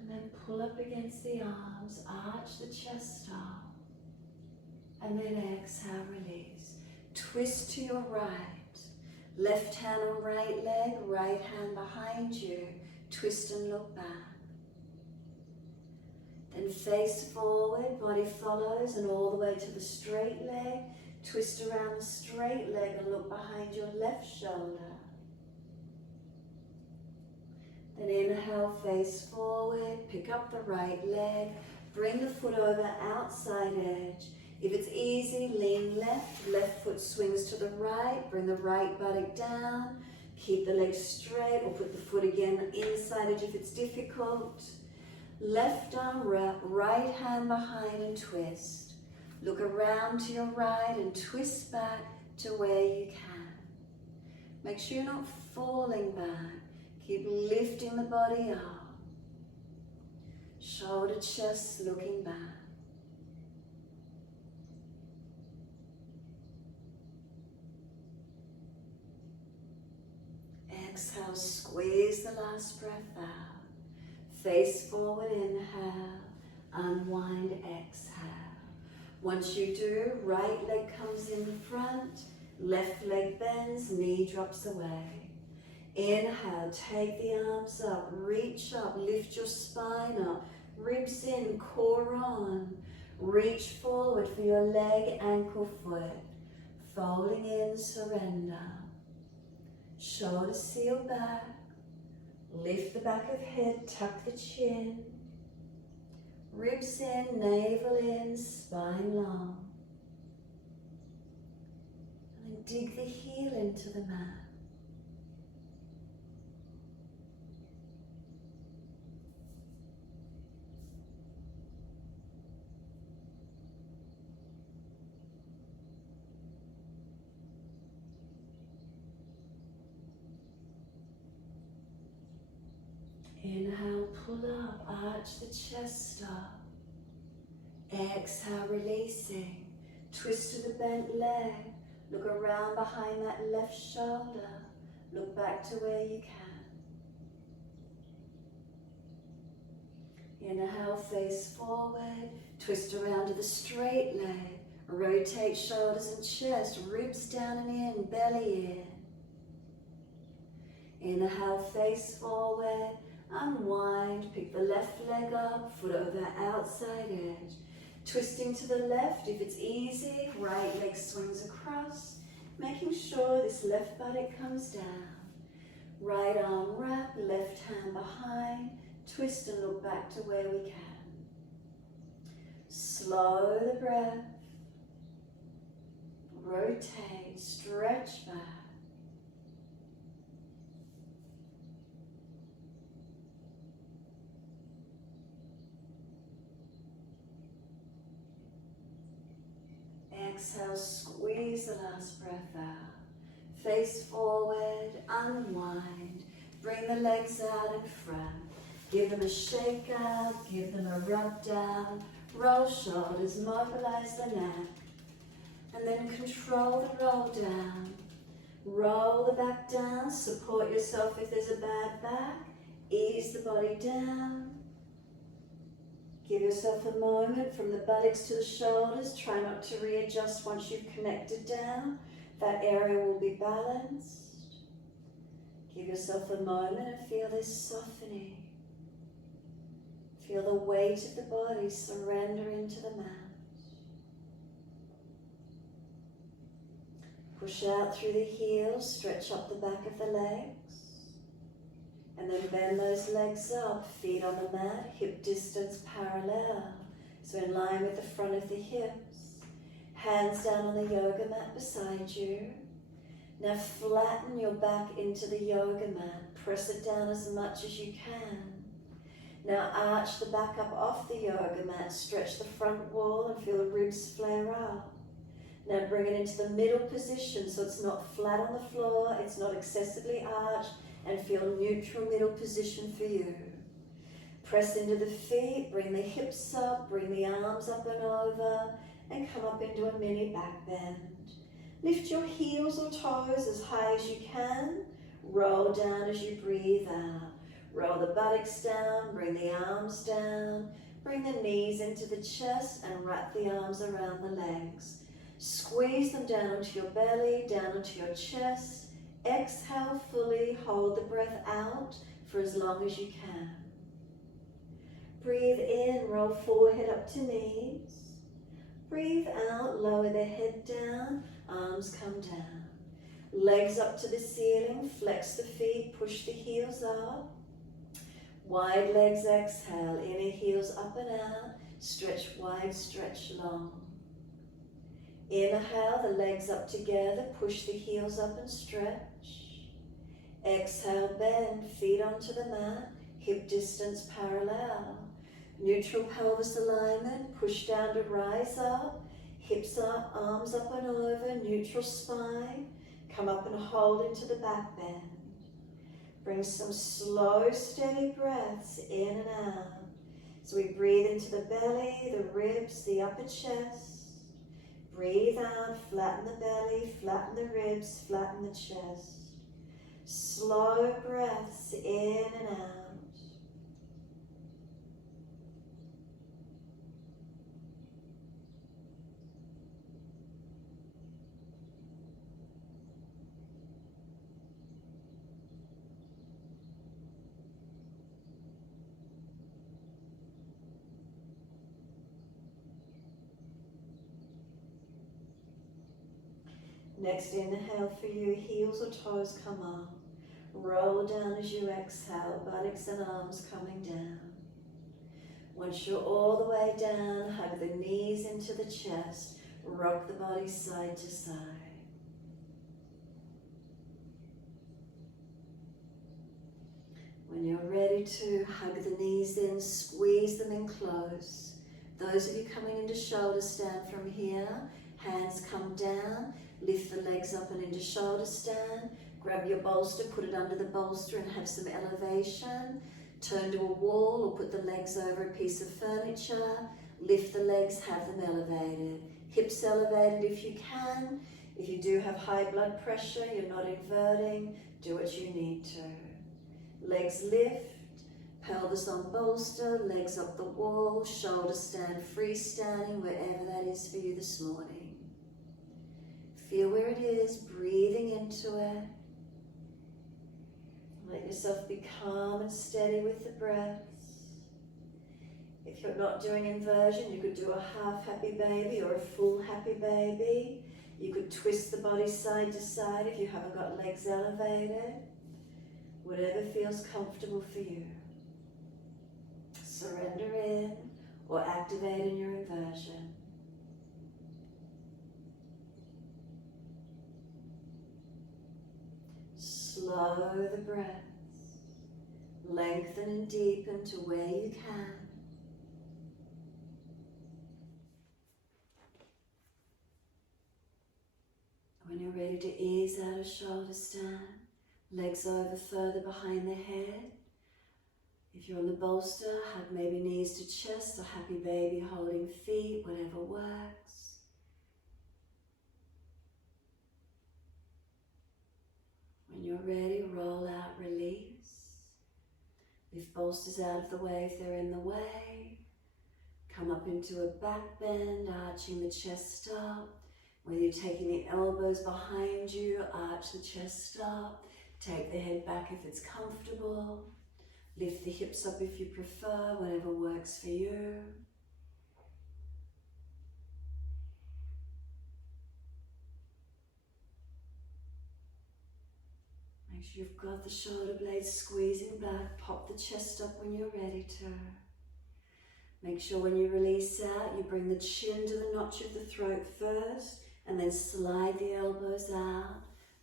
And then pull up against the arms, arch the chest up, and then exhale, release. Twist to your right. Left hand on right leg, right hand behind you. Twist and look back. Then face forward, body follows, and all the way to the straight leg. Twist around the straight leg and look behind your left shoulder. Then inhale, face forward, pick up the right leg, bring the foot over, outside edge. If it's easy, lean left, left foot swings to the right, bring the right buttock down, keep the leg straight, or put the foot again inside edge if it's difficult. Left arm wrap, right hand behind and twist. Look around to your right and twist back to where you can. Make sure you're not falling back. Keep lifting the body up. Shoulder, chest, looking back. Exhale, squeeze the last breath out. Face forward, inhale, unwind, exhale. Once you do, right leg comes in the front, left leg bends, knee drops away. Inhale, take the arms up, reach up, lift your spine up, ribs in, core on. Reach forward for your leg, ankle, foot. Folding in, surrender. Shoulders seal back. Lift the back of head, tuck the chin. Ribs in, navel in, spine long. And then dig the heel into the mat. Inhale, pull up, arch the chest up. Exhale, releasing. Twist to the bent leg. Look around behind that left shoulder. Look back to where you can. Inhale, face forward. Twist around to the straight leg. Rotate shoulders and chest. Ribs down and in, belly in. Inhale, face forward. Unwind, pick the left leg up, foot over outside edge. Twisting to the left, if it's easy, right leg swings across, making sure this left buttock comes down. Right arm wrap, left hand behind, twist and look back to where we can. Slow the breath, rotate, stretch back. exhale, squeeze the last breath out. Face forward, unwind. Bring the legs out in front. Give them a shake out, give them a rub down. Roll shoulders, mobilise the neck. And then control the roll down. Roll the back down, support yourself if there's a bad back. Ease the body down. Give yourself a moment from the buttocks to the shoulders. Try not to readjust once you've connected down. That area will be balanced. Give yourself a moment and feel this softening. Feel the weight of the body surrender into the mat. Push out through the heels, stretch up the back of the legs. And then bend those legs up, feet on the mat, hip distance parallel. So in line with the front of the hips. Hands down on the yoga mat beside you. Now flatten your back into the yoga mat. Press it down as much as you can. Now arch the back up off the yoga mat. Stretch the front wall and feel the ribs flare up. Now bring it into the middle position so it's not flat on the floor, it's not excessively arched, and feel neutral middle position for you. Press into the feet, bring the hips up, bring the arms up and over, and come up into a mini back bend. Lift your heels or toes as high as you can. Roll down as you breathe out. Roll the buttocks down, bring the arms down, bring the knees into the chest and wrap the arms around the legs. Squeeze them down into your belly, down into your chest. Exhale fully, hold the breath out for as long as you can. Breathe in, roll forehead up to knees. Breathe out, lower the head down, arms come down. Legs up to the ceiling, flex the feet, push the heels up. Wide legs exhale, inner heels up and out, stretch wide, stretch long. Inhale, the legs up together, push the heels up and stretch. Exhale, bend, feet onto the mat, hip distance parallel. Neutral pelvis alignment, push down to rise up, hips up, arms up and over, neutral spine. Come up and hold into the back bend. Bring some slow, steady breaths in and out. So we breathe into the belly, the ribs, the upper chest. Breathe out, flatten the belly, flatten the ribs, flatten the chest. Slow breaths in and out. Next inhale for you, heels or toes come up. Roll down as you exhale, buttocks and arms coming down. Once you're all the way down, hug the knees into the chest, rock the body side to side. When you're ready to hug the knees in, squeeze them in close. Those of you coming into shoulder stand from here, hands come down, lift the legs up and into shoulder stand. Grab your bolster, put it under the bolster and have some elevation. Turn to a wall or put the legs over a piece of furniture. Lift the legs, have them elevated. Hips elevated if you can. If you do have high blood pressure, you're not inverting, do what you need to. Legs lift, pelvis on bolster, legs up the wall, shoulder stand freestanding, wherever that is for you this morning. Feel where it is, breathing into it. Let yourself be calm and steady with the breaths. If you're not doing inversion, you could do a half happy baby or a full happy baby. You could twist the body side to side if you haven't got legs elevated. Whatever feels comfortable for you. Surrender in or activate in your inversion. Slow the breaths, lengthen and deepen to where you can. you're ready to ease out of shoulder stand, legs over further behind the head. If you're on the bolster, hug maybe knees to chest, a happy baby holding feet, whatever works. When you're ready, roll out, release. Lift bolsters out of the way if they're in the way. Come up into a back bend, arching the chest up. Whether you're taking the elbows behind you, arch the chest up. Take the head back if it's comfortable. Lift the hips up if you prefer, whatever works for you. Make sure you've got the shoulder blades squeezing back. Pop the chest up when you're ready to. Make sure when you release out, you bring the chin to the notch of the throat first, and then slide the elbows out,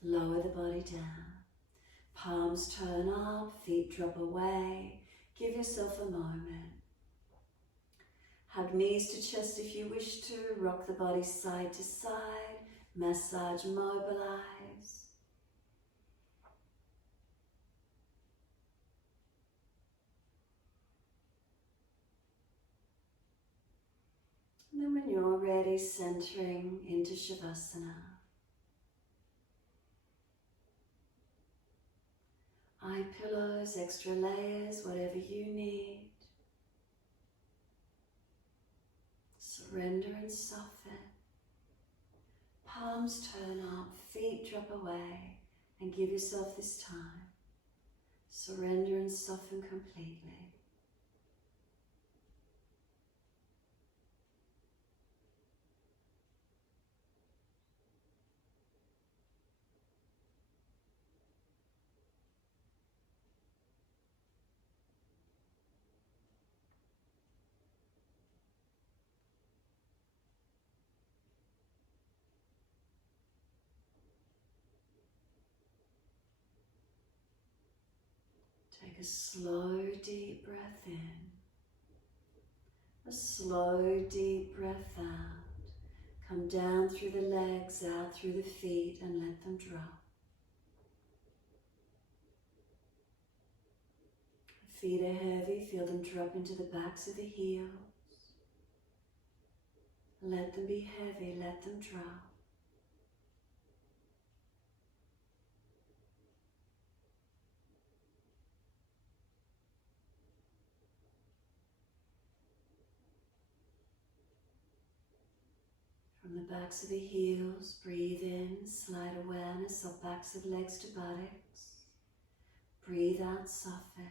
lower the body down. Palms turn up, feet drop away. Give yourself a moment. Hug knees to chest if you wish to. Rock the body side to side. Massage, mobilise. And then when you're ready, centering into Shavasana. Eye pillows, extra layers, whatever you need. Surrender and soften. Palms turn up, feet drop away, and give yourself this time. Surrender and soften completely. Take a slow, deep breath in. A slow, deep breath out. Come down through the legs, out through the feet, and let them drop. Feet are heavy, feel them drop into the backs of the heels. Let them be heavy, let them drop. From the backs of the heels, breathe in, slide awareness of backs of legs to buttocks. Breathe out, soften.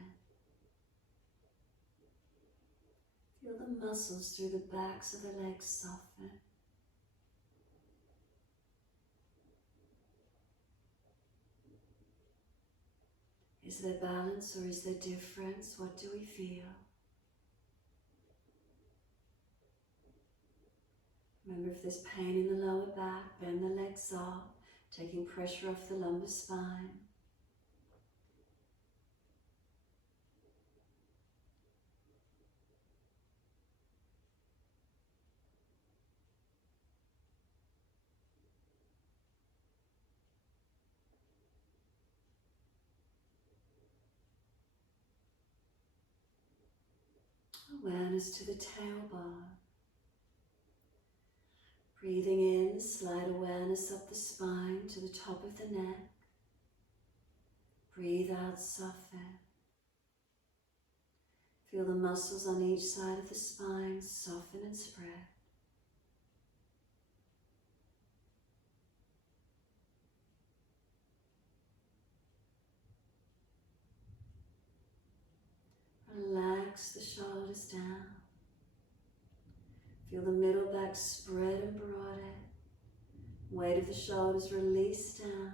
Feel the muscles through the backs of the legs soften. Is there balance or is there difference? What do we feel? Remember, if there's pain in the lower back, bend the legs up, taking pressure off the lumbar spine. Awareness to the tailbone. Breathing in, slide awareness up the spine to the top of the neck. Breathe out, soften. Feel the muscles on each side of the spine soften and spread. Relax the shoulders down. Feel the middle back spread and broaden. Weight of the shoulders release down.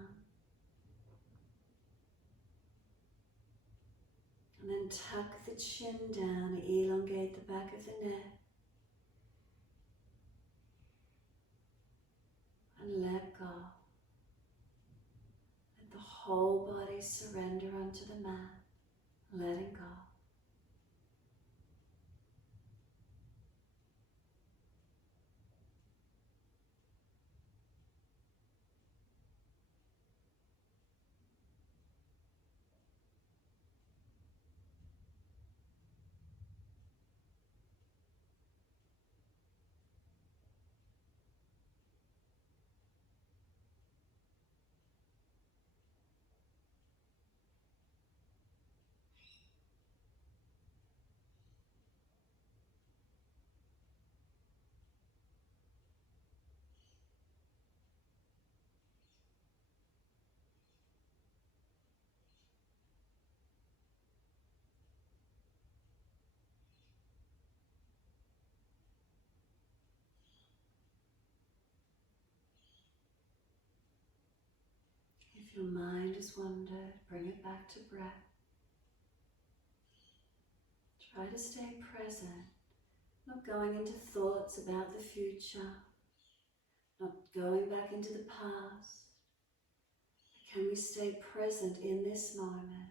And then tuck the chin down, elongate the back of the neck. And let go. Let the whole body surrender onto the mat, letting go. If your mind has wandered, bring it back to breath. Try to stay present, not going into thoughts about the future, not going back into the past. Can we stay present in this moment?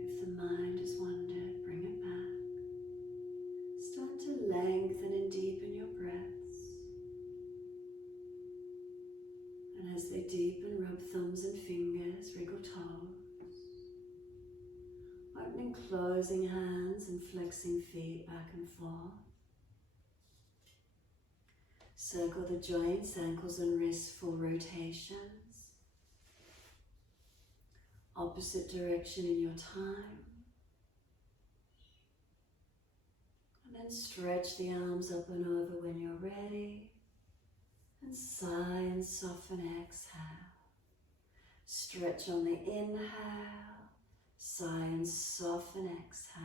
If the mind has wandered, bring it back. Start to lengthen and deepen your breaths. And as they deepen, rub thumbs and fingers, wriggle toes. Opening, closing hands and flexing feet back and forth. Circle the joints, ankles and wrists for rotations. Opposite direction in your time. And then stretch the arms up and over when you're ready. And sigh and soften, exhale. Stretch on the inhale. Sigh and soften, exhale.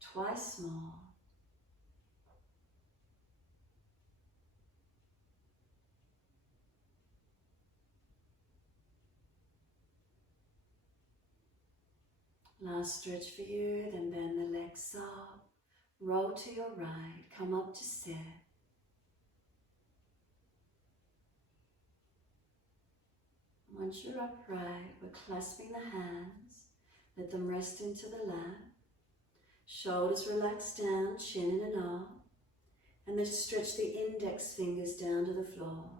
Twice more. Last stretch for you, then bend the legs up. Roll to your right, come up to sit. Once you're upright, we're clasping the hands. Let them rest into the lap. Shoulders relax down, chin in and up. And then just stretch the index fingers down to the floor.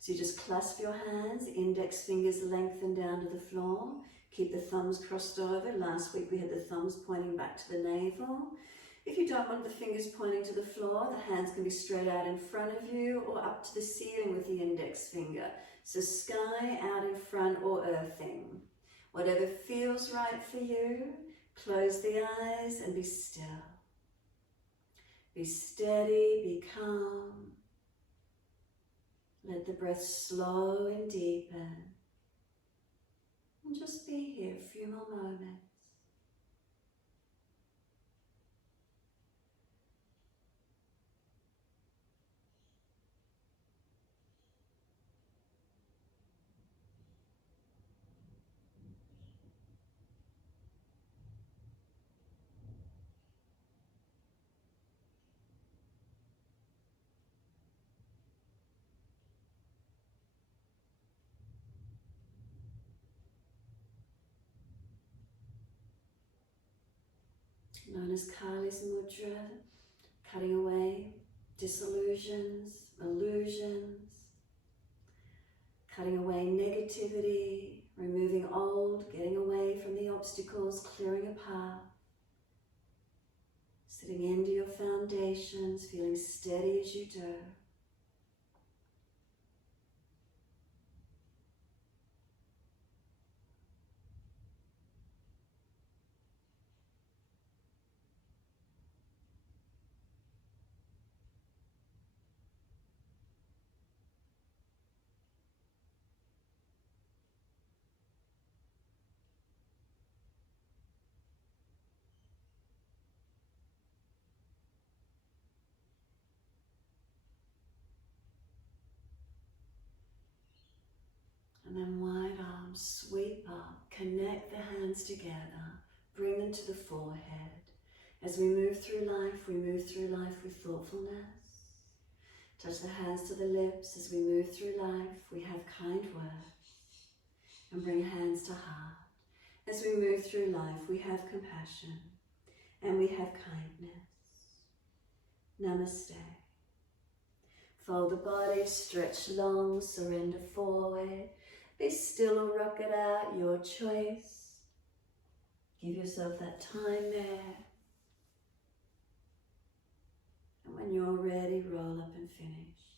So you just clasp your hands, index fingers lengthen down to the floor. Keep the thumbs crossed over. Last week we had the thumbs pointing back to the navel. If you don't want the fingers pointing to the floor, the hands can be straight out in front of you or up to the ceiling with the index finger. So sky out in front or earthing. Whatever feels right for you, close the eyes and be still. Be steady, be calm. Let the breath slow and deepen. And just be here a few more moments. known as Kali's mudra, cutting away disillusions, illusions, cutting away negativity, removing old, getting away from the obstacles, clearing a path, sitting into your foundations, feeling steady as you do. And then wide arms, sweep up, connect the hands together, bring them to the forehead. As we move through life with thoughtfulness. Touch the hands to the lips. As we move through life, we have kind words. And bring hands to heart. As we move through life, we have compassion and we have kindness. Namaste. Fold the body, stretch long, surrender forward. Be still or rock it out, your choice. Give yourself that time there. And when you're ready, roll up and finish.